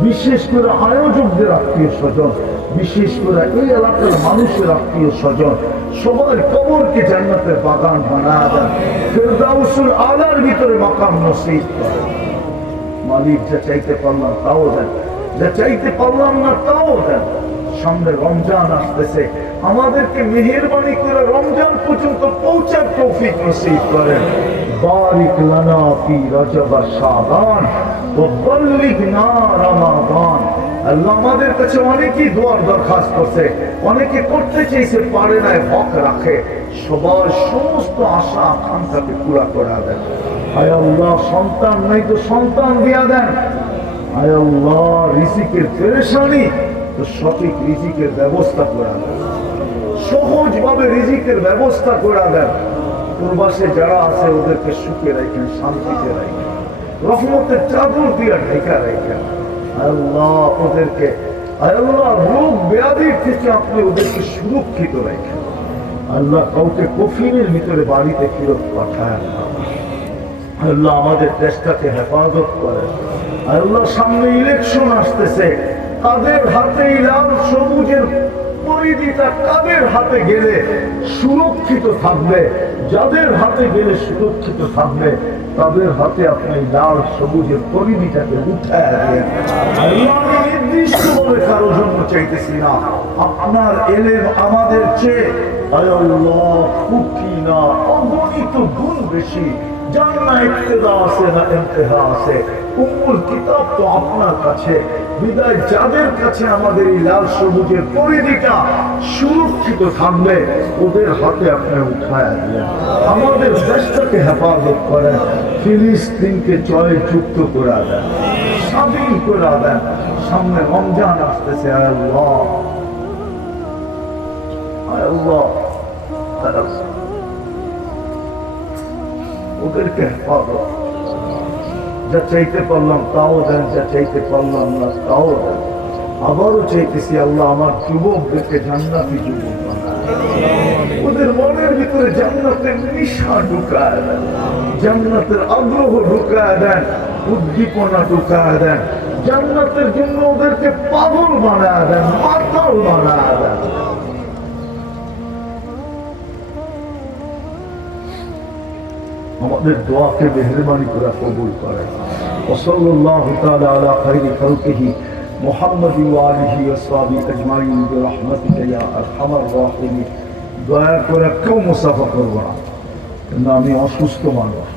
বিশেষ করে আয়োজকদের আত্মীয় স্বজন, বিশেষ করে এই এলাকার মানুষের আত্মীয় স্বজন, সবার কবরকে জান্নাতের বাগান বানায় দেন, ফেরদাউসুল আলার ভিতরে মাকাম নসিব করেন। মালিক, যা চাইতে পারলাম তাও দেন, যা চাইতে পারলাম না তাও দেন। সামনে রমজান আসতেছে, আমাদেরকে মেহেরবানি করে রমজান পর্যন্ত পৌঁছার তৌফিক নসিব করেন। বারিক লানা ফি রজব শাবান ওয়া বাল্লিগনা রমাদান। আল্লাহ, আমাদের কাছে অনেকেই দোয়ার দরখাস্ত করছে, অনেকে করতে চাইছে, পারে না, হক রাখে। সবার সমস্ত আশা আকাঙ্ক্ষাকে পুরা করে দেন। আয় আল্লাহ, সন্তান নাই তো সন্তান দিয়া দেন। আয় আল্লাহ, রিজিকের পেরেশানি তো সঠিক রিজিকের ব্যবস্থা করে দেন, সহজভাবে রিজিকের ব্যবস্থা করে দেন। প্রবাসে যারা আছে ওদেরকে সুখে রাখেন, শান্তিতে রাখেন, রহমতের চাদর দিয়ে ঢেকা রাখেন। আল্লাহ, ওদেরকে আল্লাহ রোগ ব্যাধির থেকে আপনি ওদেরকে সুরক্ষিত রাখেন। আল্লাহ, কাউকে কফিনের ভিতরে বাড়িতে ফেরত পাঠায়। আল্লাহ, আমাদের দেশটাকে হেফাজত করেন। আল্লাহ, সামনে ইলেকশন আসতেছে, কাদের হাতে লাল সবুজের পরিধিটা কাদের হাতে গেলে সুরক্ষিত থাকবে, যাদের হাতে গেলে সুরক্ষিত থাকবে তাদের হাতে আপনি লাল সবুজের পরিধিটাকে উঠায় দেন। আল্লাহ, আমি নির্দিষ্টভাবে কারো জন্য চাইতেছি না, আপনার এলেম আমাদের চেয়ে আল্লাহ কুটি না অগণিত গুণ বেশি। যার না ইবতিদা আছে না ইন্তেহা আছে, উম্মুল কিতাব তো আপনার কাছে। বিদায় যাদের কাছে আমাদের এই লাল সবুজের পরিধিটা সুরক্ষিত থাকবে ওদের হাতে আপনি উঠায় দিলেন। আমাদের দেশটাকে হেফাজত করেন, ফিলিস্তিনকে জয়যুক্ত করে দেন, স্বাধীন করে দেন। সামনে রমজান আসতেছে, আল্লাহ আল্লাহ ওদেরকে হেফাজত, যা চাইতে পারলাম তাও দেন, যা চাইতে পারলাম না তাও দেন। আবারও চাইতেছি আল্লাহ, আমার যুবকদেরকে জান্নাতি যুবক বানান, ওদের মনের ভিতরে জান্নাতের নিশা ঢুকায় দেন, জান্নাতের আগ্রহ ঢুকায় দেন, উদ্দীপনা ঢুকায় দেন, জান্নাতের জন্য ওদেরকে পাগল বানায় দেন, মাতাল বানায় দেন। আমাদের দোয়াকে মেহেরবানি করে কবুল করেন। ওয়াসাল্লাল্লাহু তাআলা আলা খায়রি খালকিহি মুহাম্মাদি ওয়া আলিহি ওয়া সাহবিহি আজমাইন বিরহমাতিকা ইয়া আরহামার রাহিমিন। দয়া করে কেউ মুসাফা করবো না, কিন্তু আমি অসুস্থ মানুষ।